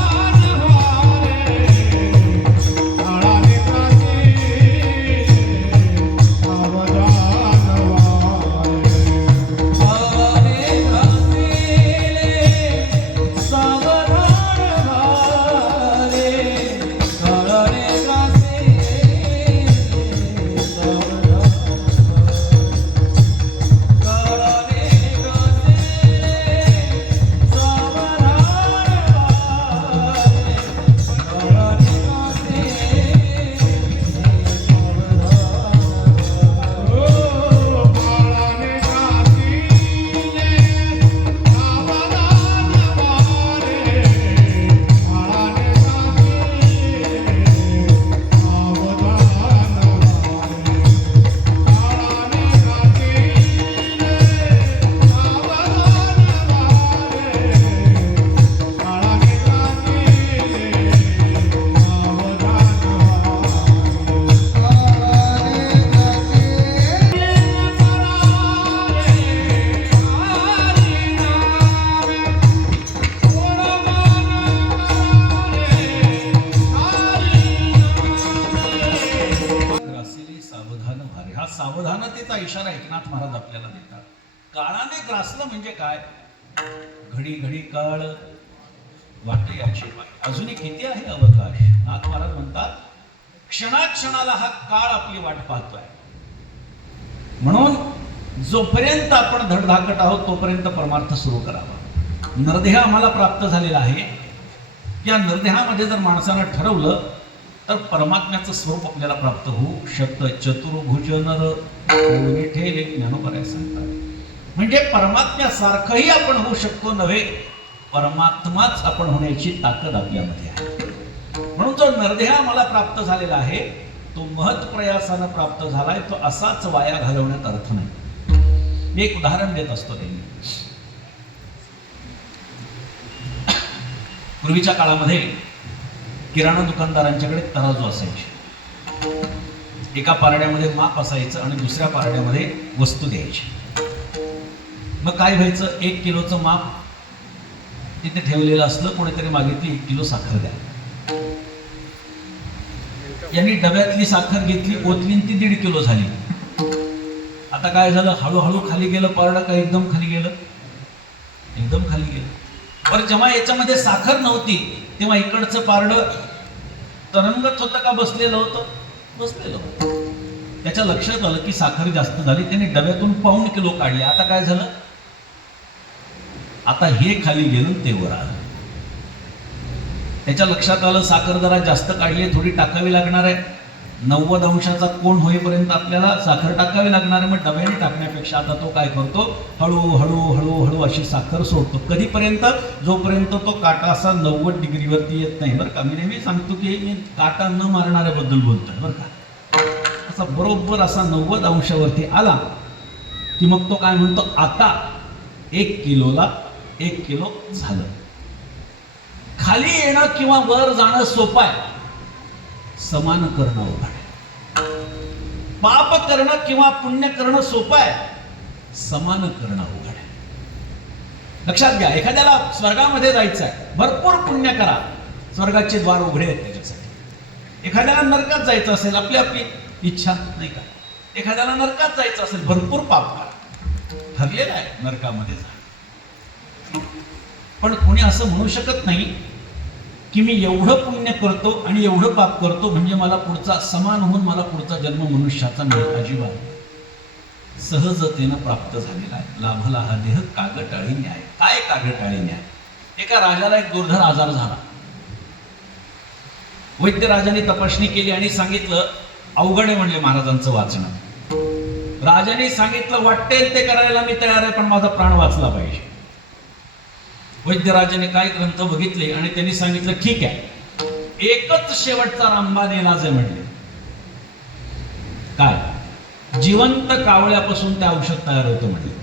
सावधान सावधानतेचा इशारा एकनाथ महाराज आपल्याला देतात. काळाने ग्रासलं म्हणजे काय, घडी घडी काळ वाटे याचे पाय. अजूनही किती आहे अवकाश. नाथ महाराज म्हणतात क्षणाक्षणाला हा काळ आपली वाट पाहतोय. म्हणून जोपर्यंत आपण धडधाकट आहोत तोपर्यंत परमार्थ सुरू करावा. नरदेह आम्हाला प्राप्त झालेला आहे. या नरदेहामध्ये जर माणसानं ठरवलं तर परमात्म्याचं स्वरूप आपल्याला प्राप्त होऊ शकतं. चतुर्भुज नर कोणी ठेले ज्ञानोबराय सांगतात. म्हणजे परमात्म्यासारखंही आपण होऊ शकतो नव्हे, परमात्माच आपण होण्याची ताकद आपल्यामध्ये आहे. म्हणून जो नरदेह आम्हाला प्राप्त झालेला आहे तो महत्प्रयासानं प्राप्त झालाय, तो असाच वाया घालवण्यात अर्थ नाही. मी एक उदाहरण देत असतो. त्यांनी पूर्वीच्या काळामध्ये किराणा दुकानदारांच्याकडे तराजू असायचे. एका पारड्यामध्ये माप असायचं आणि दुसऱ्या पारड्यामध्ये वस्तू द्यायची. मग काय व्हायचं, 1 किलोचं माप तिथे ठेवलेलं असलं, कोणीतरी मागितली 1 किलो साखर द्या. यांनी डब्यातली साखर घेतली, ओतली, ती 1.5 किलो झाली. आता काय झालं, हळूहळू खाली गेलं पारडं का एकदम खाली गेलं, एकदम खाली गेलं. बरं, जेव्हा याच्यामध्ये साखर नव्हती तेव्हा इकडचं पारडं तरंगत होतं का बसलेलं होतं, बसलेलं होतं. त्याच्या लक्षात आलं की साखर जास्त झाली. त्याने डब्यातून 1.5 किलो काढले. आता काय झालं, आता हे खाली गेलं ते वर आलं. त्याच्या लक्षात आलं साखर जरा जास्त काढली, थोडी टाकावी लागणार आहे. 90 अंशाचा कोण होईपर्यंत आपल्याला साखर टाकावी लागणार आहे. मग डब्याने टाकण्यापेक्षा आता तो काय करतो, हळूहळू हळूहळू अशी साखर सोडतो. कधीपर्यंत? जोपर्यंत तो काटा असा 90 डिग्रीवरती येत नाही. बरं का, मी नेहमी सांगतो की मी काटा न मारणाऱ्याबद्दल बोलतोय बरं का. असा बरोबर असा 90 अंशावरती आला की मग तो काय म्हणतो, आता 1 किलोला 1 किलो झालं. खाली येणं किंवा वर जाणं सोपं आहे, समान करणं अवघड आहे. पाप करणं किंवा पुण्य करणं सोपं आहे, समान करणं अवघड आहे. लक्षात घ्या, एखाद्याला स्वर्गामध्ये जायचं आहे, भरपूर पुण्य करा, स्वर्गाचे द्वार उघडे आहेत त्याच्यासाठी. एखाद्याला नरकात जायचं असेल, आपली आपली इच्छा नाही का, एखाद्याला नरकात जायचं असेल, भरपूर पाप करा, ठरलेलं आहे नरकामध्ये जा. पण कोणी असं म्हणू शकत नाही की मी एवढं पुण्य करतो आणि एवढं पाप करतो म्हणजे मला पुढचा समान होऊन मला पुढचा जन्म मनुष्याचा मिळेल. अजिबात सहजतेनं प्राप्त झालेला आहे. लाभला हा देह कागटाळी न्याय. काय कागटाळी न्याय? एका राजाला एक दुर्धर आजार झाला. वैद्य राजाने तपासणी केली आणि सांगितलं, अवघड आहे म्हणले महाराजांचं वाचणं. राजाने सांगितलं, वाटेल ते करायला मी तयार आहे, पण माझा प्राण वाचला पाहिजे. वैद्यराजाने काय ग्रंथ बघितले आणि त्यांनी सांगितलं, ठीक आहे, एकच शेवटचा रामबाण इलाज आहे म्हणले. काय? जिवंत कावळ्यापासून ते औषध तयार होतं म्हणले.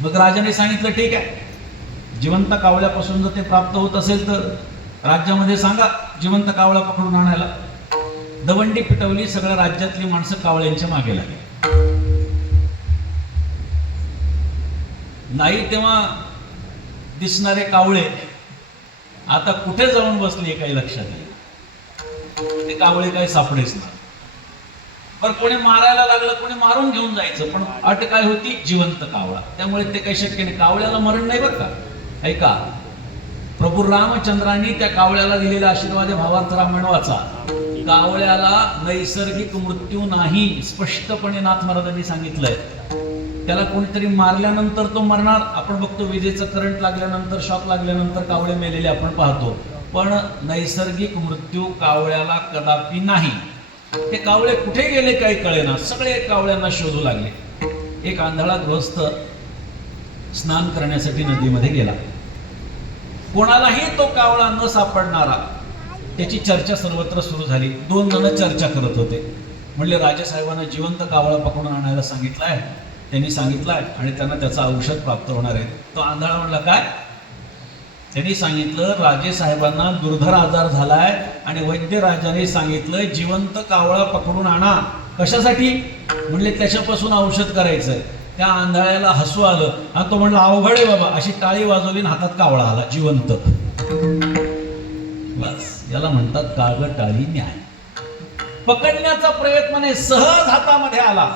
मग राजाने सांगितलं, ठीक आहे, जिवंत कावळ्यापासून जर ते प्राप्त होत असेल तर राज्यामध्ये सांगा जिवंत कावळा पकडून आणायला. दवंडी पिटवली, सगळ्या राज्यातली माणसं कावळ्यांच्या मागे लागली. नाही तेव्हा दिसणारे कावळे आता कुठे जाऊन बसले काही लक्षात नाही. ते कावळे काही सापडेच ना. पण कोणी मारायला लागलं, कोणी मारून घेऊन जायचं, पण अट काय होती, जिवंत कावळा. त्यामुळे ते काही शक्य नाही. कावळ्याला मरण नाही बरं का. ऐका, प्रभू रामचंद्रांनी त्या कावळ्याला दिलेला आशीर्वाद भावार्थ रामायण वाचा. कावळ्याला नैसर्गिक मृत्यू नाही, स्पष्टपणे नाथ महाराजांनी सांगितलंय. त्याला कोणीतरी मारल्यानंतर तो मरणार. आपण बघतो विजेचं करंट लागल्यानंतर, शॉक लागल्यानंतर कावळे मेलेले आपण पाहतो, पण नैसर्गिक मृत्यू कावळ्याला कदापि नाही. ते कावळे कुठे गेले काही कळेना, सगळे कावळ्यांना शोधू लागले. एक आंधळा गृहस्थ स्नान करण्यासाठी नदीमध्ये गेला. कोणालाही तो कावळा न सापडणारा. त्याची चर्चा सर्वत्र सुरू झाली. 2 जण चर्चा करत होते. म्हणले, राजेसाहेबांना जिवंत कावळा पकडून आणायला सांगितलंय, त्यांनी सांगितलंय आणि त्यांना त्याचं औषध प्राप्त होणार आहे. तो आंधळा म्हणला, काय? त्यांनी सांगितलं, राजे साहेबांना दुर्धर आजार झालाय आणि वैद्य राजाने सांगितलं जिवंत कावळा पकडून आणा. कशासाठी? म्हणले, त्याच्यापासून औषध करायचंय. त्या आंधळ्याला हसू आलं आणि तो म्हणला, अवघड आहे बाबा. अशी टाळी वाजवली आणि हातात कावळा आला जिवंत. बस, याला म्हणतात कागटाळी न्याय. पकडण्याचा प्रयत्न नाही, सहज हातामध्ये आला.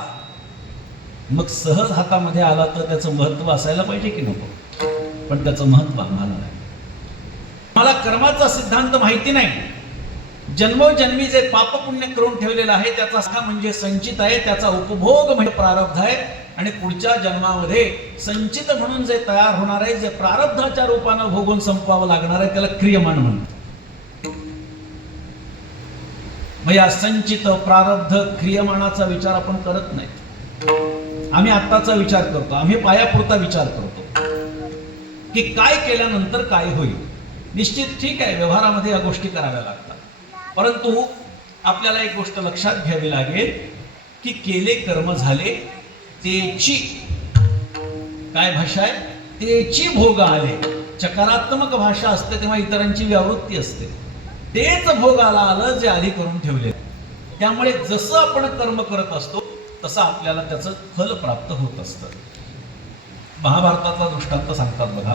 मग सहज हातामध्ये आला तर त्याचं महत्व असायला पाहिजे की नको? पण त्याचं महत्व आम्हाला नाही. मला कर्माचा सिद्धांत माहिती नाही. जन्मोजन्मी जे पाप पुण्य करून ठेवलेलं आहे त्याचा साठा म्हणजे संचित आहे, त्याचा उपभोग म्हणजे प्रारब्ध आहे. आणि पुढच्या जन्मामध्ये संचित म्हणून जे तयार होणार आहे, जे प्रारब्धाच्या रूपानं भोगून संपवावं लागणार आहे, त्याला क्रियमान म्हणतात. मग या संचित प्रारब्ध क्रियमानाचा विचार आपण करत नाही. आम्ही आत्ताचा विचार करतो, आम्ही पायापुरता विचार करतो की काय केल्यानंतर काय होईल. निश्चित ठीक आहे, व्यवहारामध्ये या गोष्टी कराव्या लागतात, परंतु आपल्याला एक गोष्ट लक्षात घ्यावी लागेल की केले कर्म झाले तेची काय भाषा आहे, तेची भोग आले. चकारात्मक भाषा असते तेव्हा इतरांची व्यावृत्ती असते. तेच भोगाला आलं जे आधी करून ठेवले. त्यामुळे जसं आपण कर्म करत असतो तसं आपल्याला त्याचं फल प्राप्त होत असतं. महाभारताचा दृष्टांत सांगतात बघा.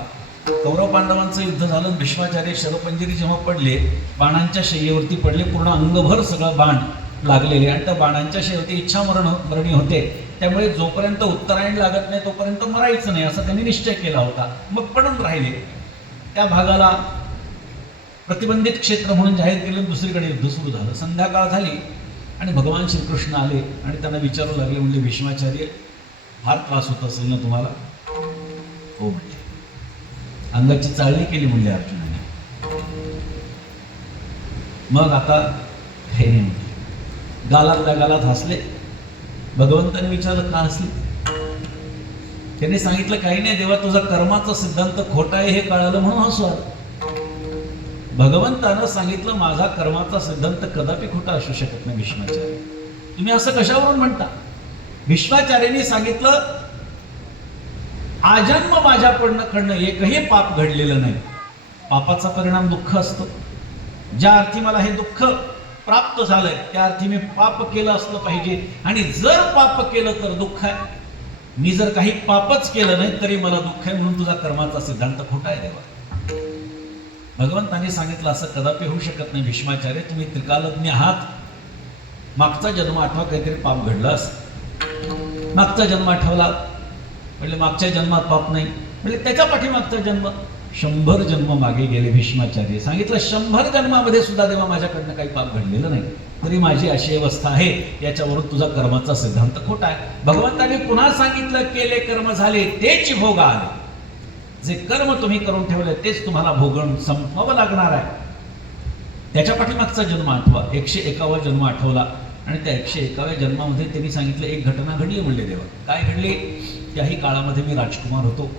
कौरव पांडवांचं युद्ध झालं, भीष्माचार्य शरपंजरी जेव्हा पडले, बाणांच्या शय्येवरती पडले, पूर्ण अंगभर सगळं बाण लागलेले आणि त्या बाणांच्या शेवटी इच्छा मरणी होते. त्यामुळे जोपर्यंत उत्तरायण लागत नाही तोपर्यंत मरायचं नाही असा त्यांनी निश्चय केला होता. मग पडून राहिले. त्या भागाला प्रतिबंधित क्षेत्र म्हणून जाहीर केलं. दुसरीकडे युद्ध सुरू झालं. संध्याकाळ झाली आणि भगवान श्रीकृष्ण आले आणि त्यांना विचारू लागले, म्हणजे भीष्माचार्य फार त्रास होत असेल ना तुम्हाला? हो म्हणजे. अंगाची चाळणी केली म्हणजे अर्जुनाने. मग आता हे नाही म्हटले. गालातल्या गालात हसले. भगवंताने विचारलं का हसले? त्यांनी सांगितलं काही नाही देवा, तुझा कर्माचा सिद्धांत खोटा आहे हे कळालं म्हणून हसू आलं. भगवंतानं सांगितलं माझा कर्माचा सिद्धांत कदापि खोटा असू शकत नाही भीष्माचार्य, तुम्ही असं कशावरून म्हणता? भीष्माचार्यांनी सांगितलं आजन्म माझ्याकडनं एकही पाप घडलेलं नाही. पापाचा परिणाम दुःख असतो. ज्या अर्थी मला हे दुःख प्राप्त झालंय त्या अर्थी मी पाप केलं असलं पाहिजे, आणि जर पाप केलं तर दुःख आहे. मी जर काही पापच केलं नाही तरी मला दुःख आहे, म्हणून तुझा कर्माचा सिद्धांत खोटा आहे देवा. भगवंतांनी सांगितलं असं कदापि होऊ शकत नाही भीष्माचार्य, तुम्ही त्रिकालज्ञ आहात. मागचा जन्म आठवा, काहीतरी पाप घडलं असं. मागचा जन्म आठवला, म्हणजे मागच्या जन्मात पाप नाही, म्हणजे त्याच्या पाठीमागचा जन्म. 100 जन्म मागे गेले भीष्माचार्य. सांगितलं 100 जन्मामध्ये सुद्धा देवा माझ्याकडनं काही पाप घडलेलं नाही, तरी माझी अशी अवस्था आहे, याच्यावरून तुझा कर्माचा सिद्धांत खोटा आहे. भगवंतांनी पुन्हा सांगितलं केले कर्म झाले तेच भोग आले. जे कर्म तुम्ही करून ठेवले तेच तुम्हाला भोगून संपवावं लागणार आहे. त्याच्या पाठीमागचा जन्म आठवा. 101वा जन्म आठवला, आणि त्या 101व्या जन्मामध्ये त्यांनी सांगितलं एक घटना घडली. म्हणले देवा काय घडली? त्याही काळामध्ये मी राजकुमार होतो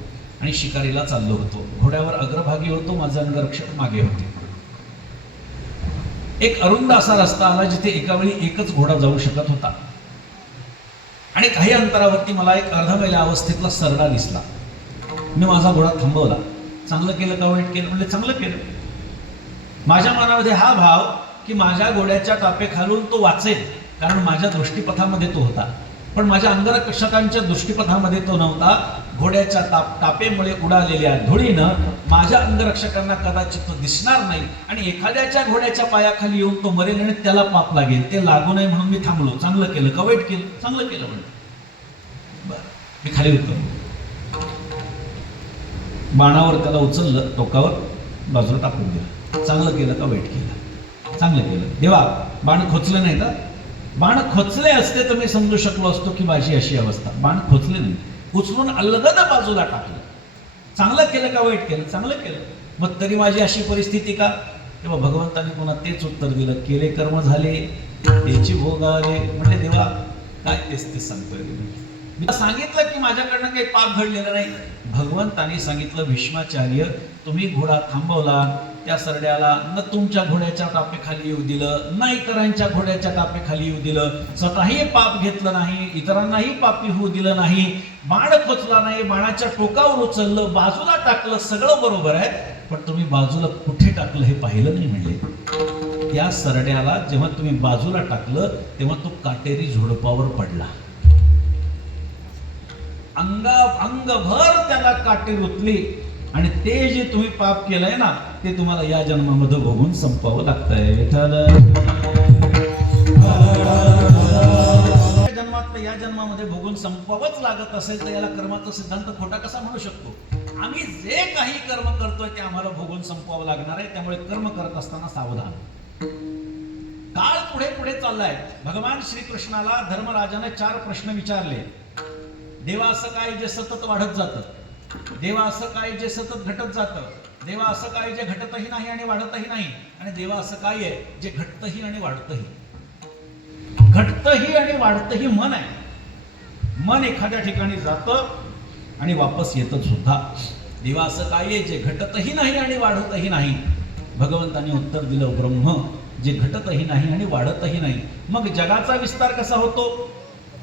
आणि शिकारीला चाललो होतो. घोड्यावर अग्रभागी होतो, माझे अंगरक्षक मागे होते. एक अरुंद असा रस्ता आला जिथे एका वेळी एकच घोडा जाऊ शकत होता, आणि काही अंतरावरती मला एक अर्धा मैला अवस्थेतला सरडा दिसला. मी माझा घोडा थांबवला. चांगलं केलं का वाईट केलं? म्हणजे चांगलं केलं. माझ्या मनामध्ये हा भाव की माझ्या घोड्याच्या टापेखालून तो वाचेल, कारण माझ्या दृष्टीपथामध्ये तो होता. पण माझ्या अंगरक्षकांच्या दृष्टीपथामध्ये तो नव्हता. घोड्याच्या टापेमुळे उडालेल्या धुळीनं माझ्या अंगरक्षकांना कदाचित तो दिसणार नाही, आणि एखाद्याच्या घोड्याच्या पायाखाली येऊन तो मरेल आणि त्याला पाप लागेल. ते लागू नये म्हणून मी थांबलो. चांगलं केलं का वाईट केलं? चांगलं केलं. म्हणलं बरं, मी खाली उतरलो. बाणावर त्याला उचललं, टोकावर बाजूला टाकून दिलं. चांगलं केलं का वाईट केलं? चांगलं केलं. देवा बाण खोचलं नाही का? बाण खोचले असते तर मी समजू शकलो असतो की माझी अशी अवस्था. बाण खोचले नाही, उचलून अलगद बाजूला टाकलं. चांगलं केलं का वाईट केलं? चांगलं केलं. मग तरी माझी अशी परिस्थिती का? तेव्हा भगवंतांनी पुन्हा तेच उत्तर दिलं, केले कर्म झाले त्याची भोग आले. म्हणजे देवा काय तेच सांगतोय. मी सांगितलं की माझ्याकडनं काही पाप घडलेलं नाही. भगवंतांनी सांगितलं भीष्माचार्य तुम्ही घोडा थांबवला, त्या सरड्याला न तुमच्या घोड्याच्या टापेखाली येऊ दिलं, न इतरांच्या घोड्याच्या टापेखाली येऊ दिलं, स्वतःही पाप घेतलं नाही, इतरांनाही पापी होऊ दिलं नाही, बाण खोचला नाही, बाणाच्या टोकावर उचललं, बाजूला टाकलं, सगळं बरोबर आहे. पण तुम्ही बाजूला कुठे टाकलं हे पाहिलं नाही. म्हणले त्या सरड्याला जेव्हा तुम्ही बाजूला टाकलं तेव्हा तो काटेरी झुडपावर पडला. अंगभर त्याला काटे रुतले, आणि ते जे तुम्ही पाप केलंय ना ते तुम्हाला या जन्मामध्ये भोगून संपवावं लागतंय. जन्मात या जन्मामध्ये भोगून संपवावंच लागत असेल तर याला कर्माचा सिद्धांत खोटा कसा म्हणू शकतो? आम्ही जे काही कर्म करतोय ते आम्हाला भोगून संपवावं लागणार आहे. त्यामुळे कर्म करत असताना सावधान. काळ पुढे पुढे चाललाय. भगवान श्रीकृष्णाला धर्मराजाने 4 प्रश्न विचारले. देवा असं काय जे सतत वाढत जातं? देवा असं काय जे सतत घटत जातं? देवा असं काय जे घटतही नाही आणि वाढतही नाही? आणि देवा असं काय आहे जे घटतही आणि वाढतही? घटतही आणि वाढतही मन आहे. मन एखाद्या ठिकाणी जातं आणि वापस येतं सुद्धा. देवा असं काय आहे जे घटतही नाही आणि वाढतही नाही? भगवंतांनी उत्तर दिलं ब्रह्म जे घटतही नाही आणि वाढतही नाही. मग जगाचा विस्तार कसा होतो?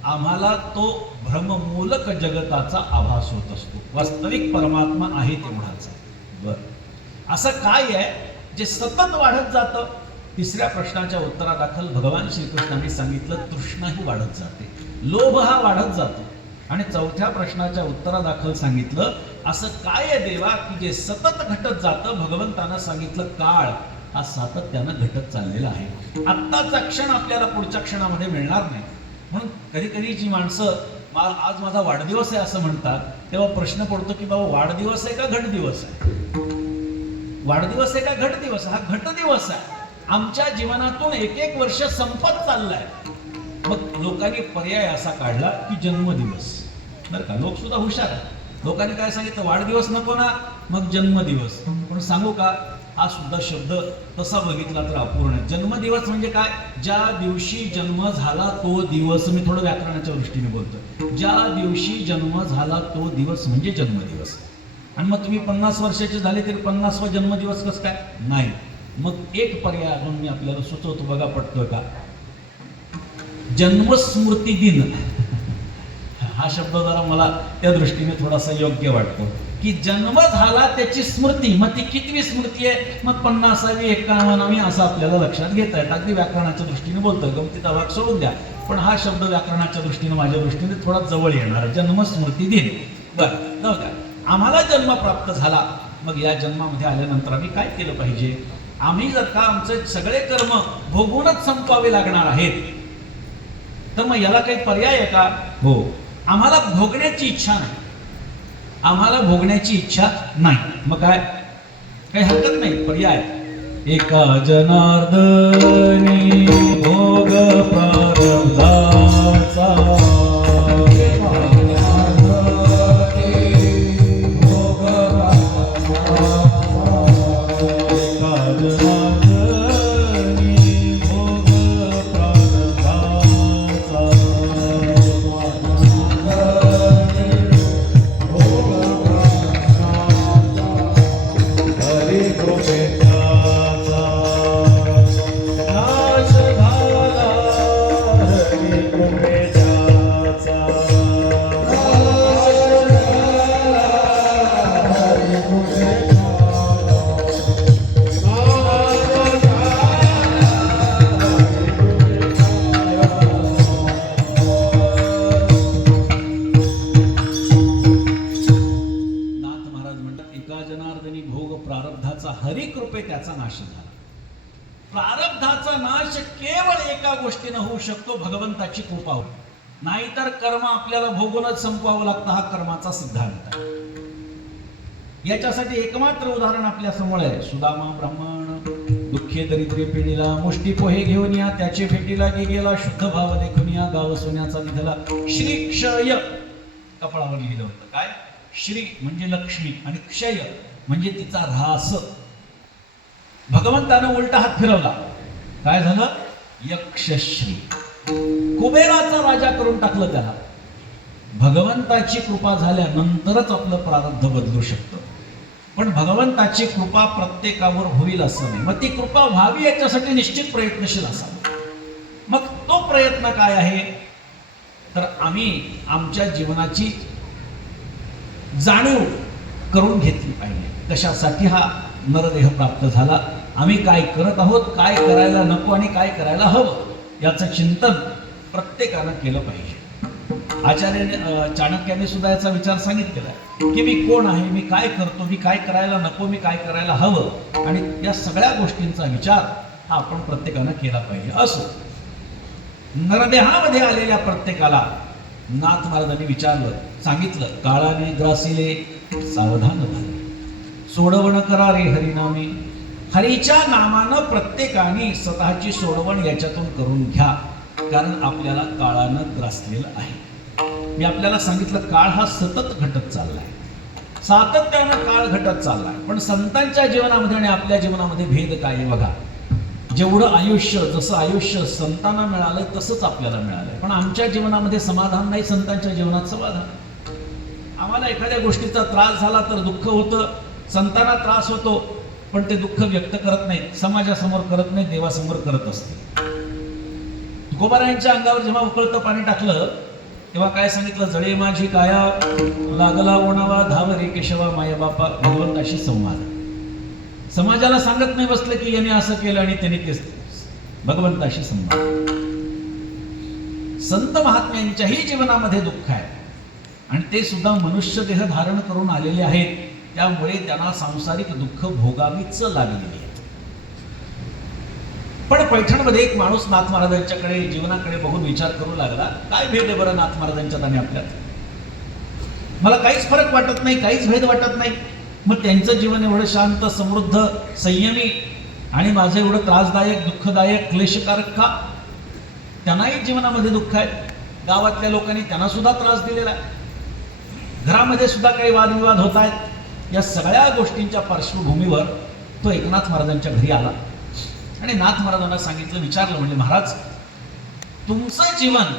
आम्हाला तो भ्रममूलक जगताचा आभास होत असतो. वास्तविक परमात्मा आहे तेवढाच. बरं, असं काय आहे जे सतत वाढत जातं? 3ऱ्या प्रश्नाच्या उत्तरादाखल भगवान श्रीकृष्णांनी सांगितलं तृष्णा ही वाढत जाते, लोभ हा वाढत जातो. आणि 4थ्या प्रश्नाच्या उत्तरादाखल सांगितलं असं काय आहे देवा की जे सतत घटत जातं? भगवंतानं सांगितलं काळ हा सातत्यानं घटत चाललेला आहे. आत्ताचा क्षण आपल्याला पुढच्या क्षणामध्ये मिळणार नाही. म्हणून कधी कधी जी माणसं आज माझा वाढदिवस आहे असं म्हणतात तेव्हा प्रश्न पडतो की बाबा वाढदिवस आहे का घट दिवस आहे? वाढदिवस आहे का घट दिवस? हा घट दिवस आहे. आमच्या जीवनातून 1-1 वर्ष संपत चाललाय. मग लोकांनी पर्याय असा काढला की जन्मदिवस. बरं का, लोक सुद्धा हुशार आहे. लोकांनी काय सांगितलं वाढदिवस नको ना, मग जन्मदिवस. पण सांगू का हा सुद्धा शब्द तसा बघितला तर अपूर्ण आहे. जन्मदिवस म्हणजे काय? ज्या दिवशी जन्म झाला तो दिवस. मी थोडं व्याकरणाच्या दृष्टीने बोलतो. ज्या दिवशी जन्म झाला तो दिवस म्हणजे जन्मदिवस. आणि मग तुम्ही 50 वर्षाचे झाले तरी 50वा जन्मदिवस कसं काय? नाही. मग एक पर्याय अजून मी आपल्याला सुचवतो, बघा पटतोय का? जन्मस्मृती दिन हा शब्द जरा मला त्या दृष्टीने थोडासा योग्य वाटतो, की जन्म झाला त्याची स्मृती. मग ती कितवी स्मृती आहे? मग 50वी 51वी असं आपल्याला लक्षात घेता येतं. अगदी व्याकरणाच्या दृष्टीने बोलतोय, गमतीचा भाग सोडून द्या, पण हा शब्द व्याकरणाच्या दृष्टीने माझ्या दृष्टीने थोडा जवळ येणार. जन्मस्मृती दिन. बरं, जाऊ द्या. आम्हाला जन्म प्राप्त झाला, मग या जन्मामध्ये आल्यानंतर आम्ही काय केलं पाहिजे? आम्ही जर का आमचे सगळे कर्म भोगूनच संपवावे लागणार आहेत, तर मग याला काही पर्याय आहे का? हो. आम्हाला भोगण्याची इच्छा नाही. आम्हाला भोगण्याची इच्छा नाही. मग काय? काही हरकत नाही. पर्याय, एका जनार्दनी भोग प्रारब्धाचा, हरिकृपे त्याचा नाश झाला. प्रारब्धाचा नाश केवळ एका गोष्टीनं होऊ शकतो, भगवंताची कृपा होईल. नाहीतर कर्म आपल्याला भोगूनच संपवावं लागतं. हा कर्माचा सिद्धांत आहे. याच्यासाठी एकमात्र उदाहरण आपल्या समोर आहे. सुदामा ब्राह्मण दुःखे दरिद्रे पिढीला मुष्टी पोहे घेऊन या, त्याचे भेटीला गेला शुद्ध भाव देखून या, गाव सोन्याचा निधला. श्री क्षय कपाळावर लिहिलं होतं. काय? श्री म्हणजे लक्ष्मी आणि क्षय म्हणजे तिचा ऱ्हास. भगवंतानं उलटा हात फिरवला. काय झालं? यक्षश्री. कुबेराचा राजा करून टाकलं त्याला. भगवंताची कृपा झाल्यानंतरच आपलं प्रारब्ध बदलू शकतं. पण भगवंताची कृपा प्रत्येकावर होईल असं नाही. मग ती कृपा व्हावी याच्यासाठी निश्चित प्रयत्नशील असावा. मग तो प्रयत्न काय आहे? तर आम्ही आमच्या जीवनाची जाणीव करून घेतली पाहिजे. कशासाठी हा नरदेह प्राप्त झाला, आम्ही काय करत आहोत, काय करायला नको आणि काय करायला हवं, याचं चिंतन प्रत्येकानं केलं पाहिजे. आचार्याने चाणक्याने सुद्धा याचा विचार सांगितलेला आहे की मी कोण आहे, मी काय करतो, मी काय करायला नको, मी काय करायला हवं, आणि या सगळ्या गोष्टींचा विचार हा आपण प्रत्येकानं केला पाहिजे. असो, नरदेहामध्ये आलेल्या प्रत्येकाला नाथ महाराजांनी विचारलं, सांगितलं, काळाने ग्रासिले सावधान झाले, सोडवण करा रे हरिनामे. हरीच्या नामानं प्रत्येकाने स्वतःची सोडवण याच्यातून करून घ्या, कारण आपल्याला काळानं ग्रासलेलं आहे. मी आपल्याला सांगितलं, काळ हा सतत घटत चाललाय, सातत्यानं काळ घटत चाललाय. पण संतांच्या जीवनामध्ये आणि आपल्या जीवनामध्ये भेद काय आहे बघा. जेवढं आयुष्य, जसं आयुष्य संतांना मिळालंय तसंच आपल्याला मिळालंय, पण आमच्या जीवनामध्ये समाधान नाही, संतांच्या जीवनात समाधान. आम्हाला एखाद्या गोष्टीचा त्रास झाला तर दुःख होतं, संतांना त्रास होतो, पण ते दुःख व्यक्त करत नाहीत, समाजासमोर करत नाहीत, देवासमोर करत असते. तुकोबारायांच्या अंगावर जेव्हा उकळतं पाणी टाकलं तेव्हा काय सांगितलं, जळे माझी काया लागला ओणावा, धाव रे केशवा माया बापा. भगवंताशी संवाद. समाजाला सांगत नाही बसले की याने असं केलं आणि त्याने तेच. भगवंताशी संवाद. संत महात्म्यांच्याही जीवनामध्ये दुःख आहे आणि ते सुद्धा मनुष्य देह धारण करून आलेले आहेत, त्यामुळे त्यांना सांसारिक दुःख भोगावीच लागलेली आहे. पण पैठणमध्ये एक माणूस नाथ महाराजांच्याकडे, जीवनाकडे बघून विचार करू लागला, काय भेद आहे बरं नाथ महाराजांच्यात आणि आपल्यात? मला काहीच फरक वाटत नाही, काहीच भेद वाटत नाही. मग त्यांचं जीवन एवढं शांत, समृद्ध, संयमी, आणि माझं एवढं त्रासदायक, दुःखदायक, क्लेशकारक का? त्यांनाही जीवनामध्ये दुःख आहे. गावातल्या लोकांनी त्यांना सुद्धा त्रास दिलेला आहे. घरामध्ये सुद्धा काही वादविवाद होत आहेत. या सगळ्या गोष्टींच्या पार्श्वभूमीवर तो एकनाथ महाराजांच्या घरी आला आणि नाथ महाराजांना सांगितलं, विचारलं, म्हणजे महाराज तुमचं जीवन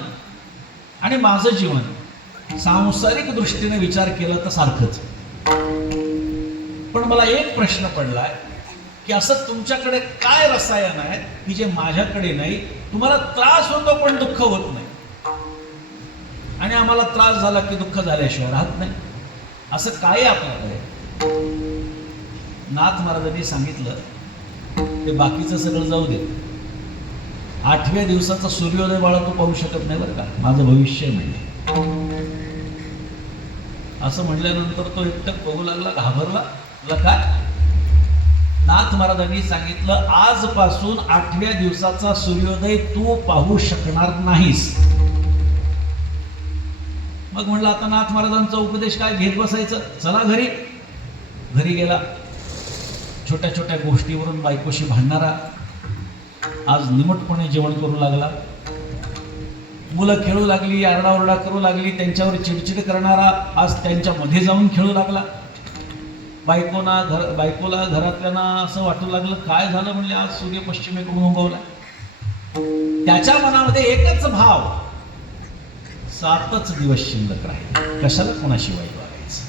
आणि माझं जीवन सांसारिक दृष्टीने विचार केला तर सारखंच, पण मला एक प्रश्न पडलाय की असं तुमच्याकडे काय रसायन आहे की जे माझ्याकडे नाही? तुम्हाला त्रास होतो पण दुःख होत नाही, आणि आम्हाला त्रास झाला की दुःख झाल्याशिवाय राहत नाही. असं काय आहे आपल्याकडे? नाथ महाराजांनी सांगितलं, ते बाकीचं सगळं जाऊ दे, 8व्या दिवसाचा सूर्योदय बाळा तू पाहू शकत नाही बरं का, माझं भविष्य म्हणजे. असं म्हटल्यानंतर तो एकटक बघू लागला, घाबरला. तुला काय? नाथ महाराजांनी सांगितलं, आजपासून 8व्या दिवसाचा सूर्योदय तू पाहू शकणार नाहीस. मग म्हणलं आता नाथ महाराजांचा उपदेश काय घेत बसायचं, चला घरी. घरी गेला. छोट्या छोट्या गोष्टीवरून बायकोशी भांडणारा, आज निमटपणे जेवण करू लागला. मुलं खेळू लागली, आरडाओरडा करू लागली, त्यांच्यावर चिडचिड करणारा आज त्यांच्या मध्ये जाऊन खेळू लागला. बायकोला घरातल्यांना असं वाटू लागलं, काय झालं म्हणले, आज सूर्य पश्चिमेकडून उगवला. त्याच्या मनामध्ये एकच भाव, 7च दिवस शिल्लक राहिले, कशाला कोणाशी वाईट वागायचं.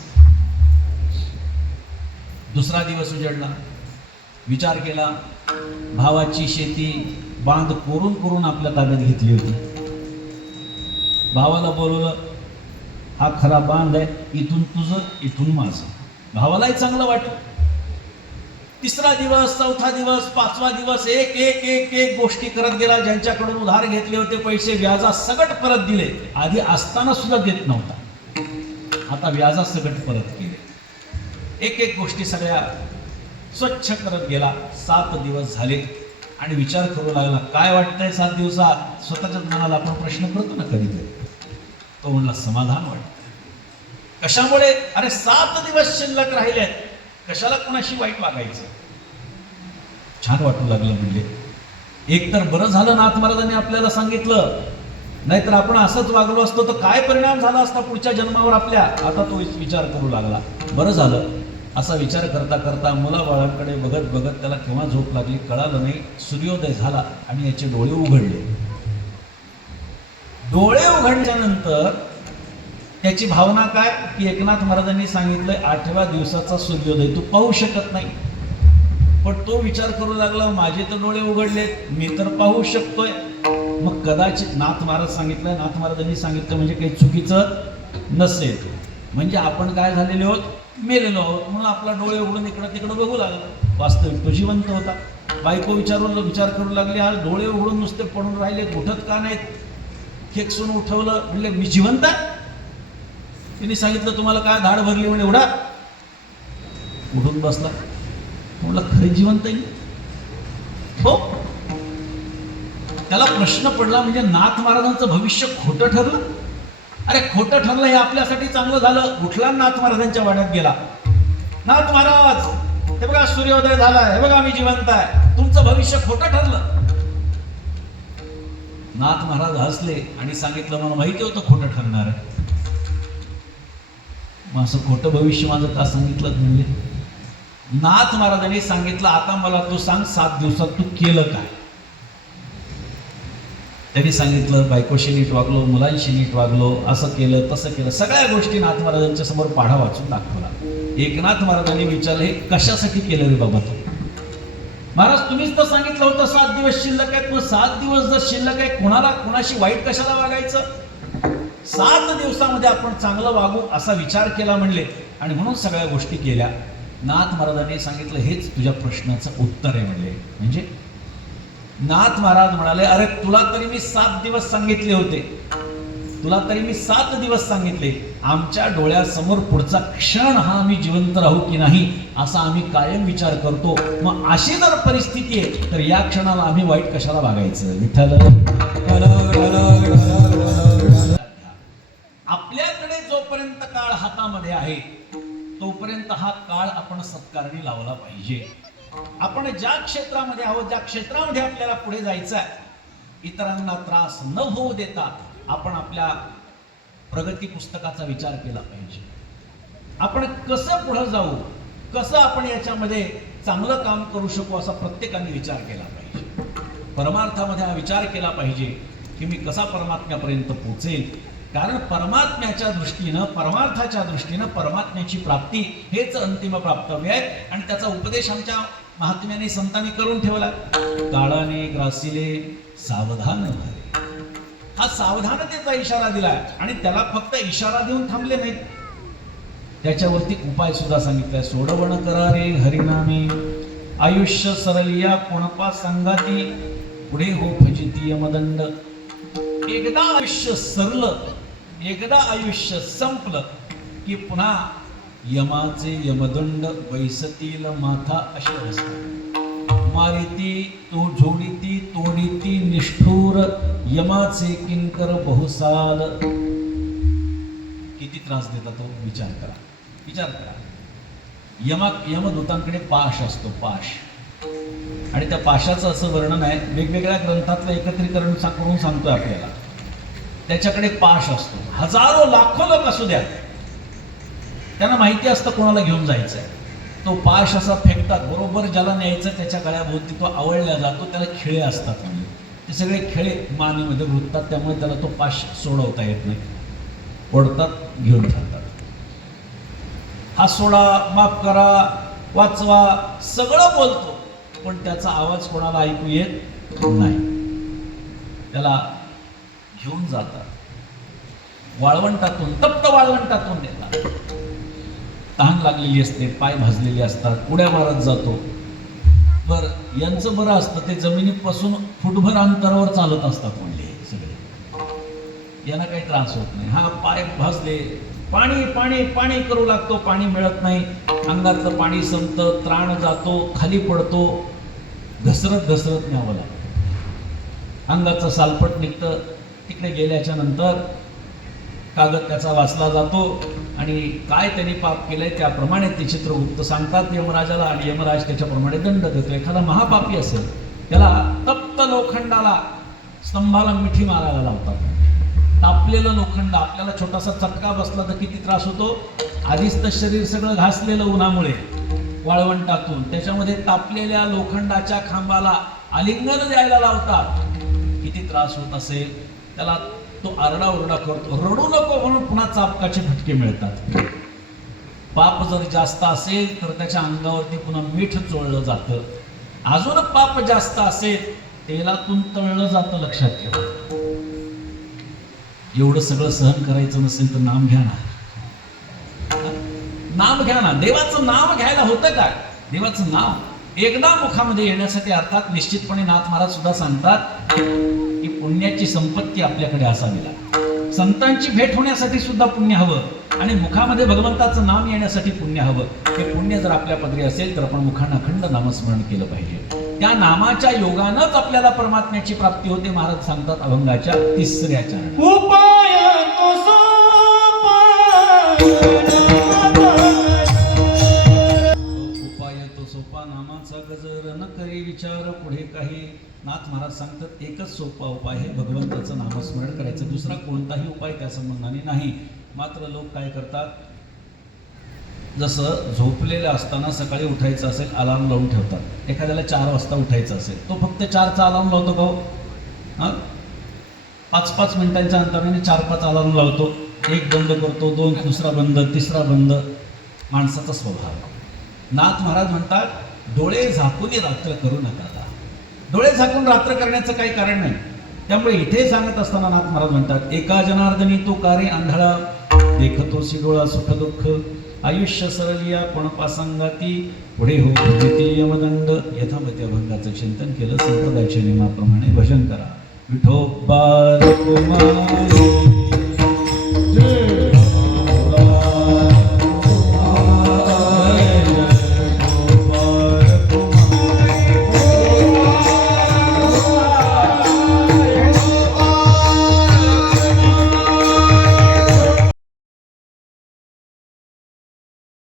दुसरा दिवस उजडला. विचार केला, भावाची शेती बांध कोरून कोरून आपल्या ताब्यात घेतली होती. भावाला बोलवलं, हा खरा बांध आहे, इथून तुझं इथून माझं. भावालाही चांगलं वाटलं. तिसरा दिवस, चौथा दिवस, 5वा दिवस, एक एक एक एक गोष्टी करत गेला. ज्यांच्याकडून उधार घेतले होते पैसे व्याजासकट परत दिले. आधी असताना सुद्धा देत नव्हता, आता व्याजासकट परत केले. एक एक गोष्टी सगळ्या स्वच्छ करत गेला. 7 दिवस झाले आणि विचार करू लागला, काय वाटतंय 7 दिवसात? स्वतःच्याच मनाला आपण प्रश्न करतो ना कधीतरी. तो म्हणला, समाधान वाटतं. कशामुळे? अरे 7 दिवस शिल्लक राहिलेत, कशाला कोणाशी वाईट वागायचं. छान वाटू लागलं. म्हणजे एक तर बरं झालं नाथ महाराजांनी आपल्याला सांगितलं, नाहीतर आपण असंच वागलो असतो तर काय परिणाम झाला असता पुढच्या जन्मावर आपल्या. आता तो विचार करू लागला, बरं झालं. असा विचार करता करता मुलाबाळांकडे बघत बघत त्याला केव्हा झोप लागली कळालं नाही. सूर्योदय झाला आणि याचे डोळे उघडले. डोळे उघडल्यानंतर त्याची भावना काय की एकनाथ महाराजांनी सांगितलंय 8व्या दिवसाचा सूर्योदय तू पाहू शकत नाही. पण तो विचार करू लागला, माझे तर डोळे उघडलेत, मी तर पाहू शकतोय. मग कदाचित नाथ महाराज सांगितलंय, नाथ महाराजांनी सांगितलं म्हणजे काही चुकीचं नसेल. म्हणजे आपण काय झालेले आहोत, मेलेलो आहोत, म्हणून आपला डोळे उघडून इकडं तिकडं बघू लागला. वास्तविक तो जिवंत होता. बायको विचार करू लागली, आज डोळे उघडून नुसते पडून राहिले, उठत का नाहीत? खेकसून उठवलं, म्हणले मी जिवंत आहे. तिने सांगितलं, तुम्हाला काय धाड भरली? म्हणजे उडा. उठून बसला. म्हणलं खरं जिवंत आहे? हो. त्याला प्रश्न पडला, म्हणजे नाथ महाराजांचं भविष्य खोटं ठरलं? अरे खोटं ठरलं हे आपल्यासाठी चांगलं झालं. उठला, नाथ महाराजांच्या वाड्यात गेला. नाथ महाराज, हे बघा सूर्योदय झालाय, हे बघा मी जिवंत आहे, तुमचं भविष्य खोटं ठरलं. नाथ महाराज हसले आणि सांगितलं, मला माहिती होतं खोटं ठरणार आहे. मग असं खोटं भविष्य माझं का सांगितलं? म्हणजे नाथ महाराजांनी सांगितलं, आता मला तू सांग, 7 दिवसात तू केलं काय? त्यांनी सांगितलं, बायकोशी नीट वागलो, मुलांशी नीट वागलो, असं केलं तसं केलं. सगळ्या गोष्टी नाथ महाराजांच्या समोर पाढा वाचून दाखवला. एकनाथ महाराजांनी विचारलं, हे कशासाठी केलं रे बाबा तू? महाराज तुम्हीच तर सांगितलं होतं 7 दिवस शिल्लक आहेत. मग 7 दिवस जर शिल्लक आहे, कोणाशी वाईट कशाला वागायचं? 7 दिवसामध्ये आपण चांगलं वागू असा विचार केला म्हणले, आणि म्हणून सगळ्या गोष्टी केल्या. नाथ महाराजांनी सांगितलं, हेच तुझ्या प्रश्नाचं उत्तर आहे म्हणले. म्हणजे नाथ महाराज म्हणाले, अरे तुला तरी मी 7 दिवस सांगितले होते, तुला तरी मी 7 दिवस सांगितले. आमच्या डोळ्यासमोर पुढचा क्षण हा आम्ही जिवंत राहू की नाही असा आम्ही कायम विचार करतो. मग अशी जर परिस्थिती आहे तर या क्षणाला आम्ही वाईट कशाला वागायचं? विठ्ठल. आपल्याकडे जोपर्यंत काळ हातामध्ये आहे तोपर्यंत हा काळ आपण सत्कारणी लावला पाहिजे. आपण ज्या क्षेत्रामध्ये आहोत, ज्या क्षेत्रामध्ये आपल्याला पुढे जायचं आहे, इतरांना त्रास न होऊ देता आपण आपल्या प्रगती पुस्तकाचा विचार केला पाहिजे. आपण कसं पुढे जाऊ, कसं आपण याच्यामध्ये चांगलं काम करू शकू असा प्रत्येकाने विचार केला पाहिजे. परमार्थामध्ये हा विचार केला पाहिजे की मी कसा परमात्म्यापर्यंत पोचेल. कारण परमात्म्याच्या दृष्टीनं, परमार्थाच्या दृष्टीनं परमात्म्याची प्राप्ती हेच अंतिम प्राप्तव्य आहे. आणि त्याचा उपदेश आमच्या महात्म्याने संतांनी करून ठेवला. काळाने ग्रासिले सावधान झाले. हा सावधानतेचा इशारा दिलाय आणि त्याला फक्त इशारा देऊन थांबले नाहीत, त्याच्यावरती उपाय सुद्धा सांगितलाय. सोडवण करारे हरिनामे, आयुष्य सरलिया कोणपा संगाती, पुढे हो फजिती यमदंड. एकदा आयुष्य सरलं, एकदा आयुष्य संपलं की पुन्हा यमाचे यमदंड बैसतील माथा अशी अवस्था. मारिती तो जोडीती तोडीती निष्ठूर, यमाचे किंकर बहुसाल. किती त्रास देता तो विचार करा, विचार करा. यमदूतांकडे पाश असतो, पाश. आणि त्या पाशाचं असं वर्णन आहे, वेगवेगळ्या ग्रंथातलं एकत्रीकरण करून सांगतोय आपल्याला. त्याच्याकडे पाश असतो, हजारो लाखो लोक असू द्या, त्यांना माहिती असतं कोणाला घेऊन जायचंय. तो पाश असा फेकतात, बरोबर ज्याला न्यायचं त्याच्या गळ्याभोवती तो आवळला जातो. त्याला खिळे असतात, म्हणजे ते सगळे खिळे मानेमध्ये घुसतात, त्यामुळे त्याला तो पाश सोडवता येत नाही. ओढतात, घेऊन जातात. हा सोडा, माफ करा, वाचवा, सगळं बोलतो, पण त्याचा आवाज कोणाला ऐकू येत नाही. त्याला घेऊन जातात, वाळवंटातून, तप्त वाळवंटातून नेतात. तहान लागलेली असते, पाय भाजलेले असतात, उड्या मारत जातो. बरं, यांचं बरं असतं, ते जमिनीपासून फुटभर अंतरावर चालत असतात म्हणले सगळे, यांना काही त्रास होत नाही. हा पाय भाजले, पाणी पाणी पाणी करू लागतो, पाणी मिळत नाही, अंगातलं पाणी संपतं, त्राण जातो, खाली पडतो, घसरत घसरत न्यावं लागतं. अंगाचं सालपट निघतं. तिकडे गेल्याच्या नंतर कागद त्याचा वाचला जातो आणि काय त्यांनी पाप केलंय त्याप्रमाणे ते चित्रगुप्त सांगतात यमराजाला, आणि यमराज त्याच्याप्रमाणे दंड देतो. एखादा महापापी असेल त्याला तप्त लोखंडाला, स्तंभाला मिठी मारायला लावतात. तापलेलं लोखंड, आपल्याला छोटासा चटका बसला तर किती त्रास होतो. आधीच तर शरीर सगळं घासलेलं उन्हामुळे, वाळवंटातून, त्याच्यामध्ये तापलेल्या लोखंडाच्या खांबाला आलिंगन द्यायला लावतात. किती त्रास होत असेल त्याला. तो आरडाओरडा करतो, रडू नको म्हणून पुन्हा चापकाचे फटके मिळतात. पाप जर जास्त असेल तर त्याच्या अंगावरती पुन्हा मीठ चोळलं जातं. अजून पाप जास्त असेल तेलातून तळलं जातं, लक्षात ठेवा. एवढं सगळं सहन करायचं नसेल तर नाम घ्या ना, नाम घ्या ना. देवाचं नाम घ्यायला होतं काय? देवाचं नाम एकदा मुखामध्ये येण्यासाठी, अर्थात निश्चितपणे नाथ महाराज सुद्धा सांगतात की पुण्याची संपत्ती आपल्याकडे असावी लागते. संतांची भेट होण्यासाठी सुद्धा पुण्य हवं आणि मुखामध्ये भगवंताचं नाम येण्यासाठी पुण्य हवं. हे पुण्य जर आपल्या पदरी असेल तर आपण मुखानं अखंड नामस्मरण केलं पाहिजे. त्या नामाच्या योगानंच आपल्याला परमात्म्याची प्राप्ती होते. महाराज सांगतात अभंगाच्या 3ऱ्या चरणात, उपाय तो सोपा, उपाय तो सोपा नामाचा गजर, न करी विचार पुढे काही. नाथ महाराज सांगतात एकच सोपा उपाय आहे भगवंताचं नामस्मरण करायचं, दुसरा कोणताही उपाय त्या संबंधाने नाही. मात्र लोक काय करतात, जसं झोपलेलं असताना सकाळी उठायचं असेल अलार्म लावून ठेवतात. एखाद्याला 4 वाजता उठायचं असेल, तो फक्त 4चा अलार्म लावतो का हो? हां, 5-5 मिनिटांच्या अंतराने 4-5 अलार्म लावतो. एक बंद करतो, 2 दुसरा बंद, तिसरा बंद. माणसाचा स्वभाव. नाथ महाराज म्हणतात डोळे झाकून रात्र करू नका. डोळे झाकून रात्र करण्याचं काही कारण नाही. त्यामुळे इथे सांगत असताना नाथ महाराज म्हणतात एका जनार्दनी तो कारे आंधळा, देखतोसी डोळा सुख दुःख, आयुष्य सरलिया कोणपा संगाती, पुढे हो फजिती यमदंड. यथामती अभंगाचं चिंतन केलं. संप्रदायाच्या नियमाप्रमाणे भजन करा. विठोबा कुमारी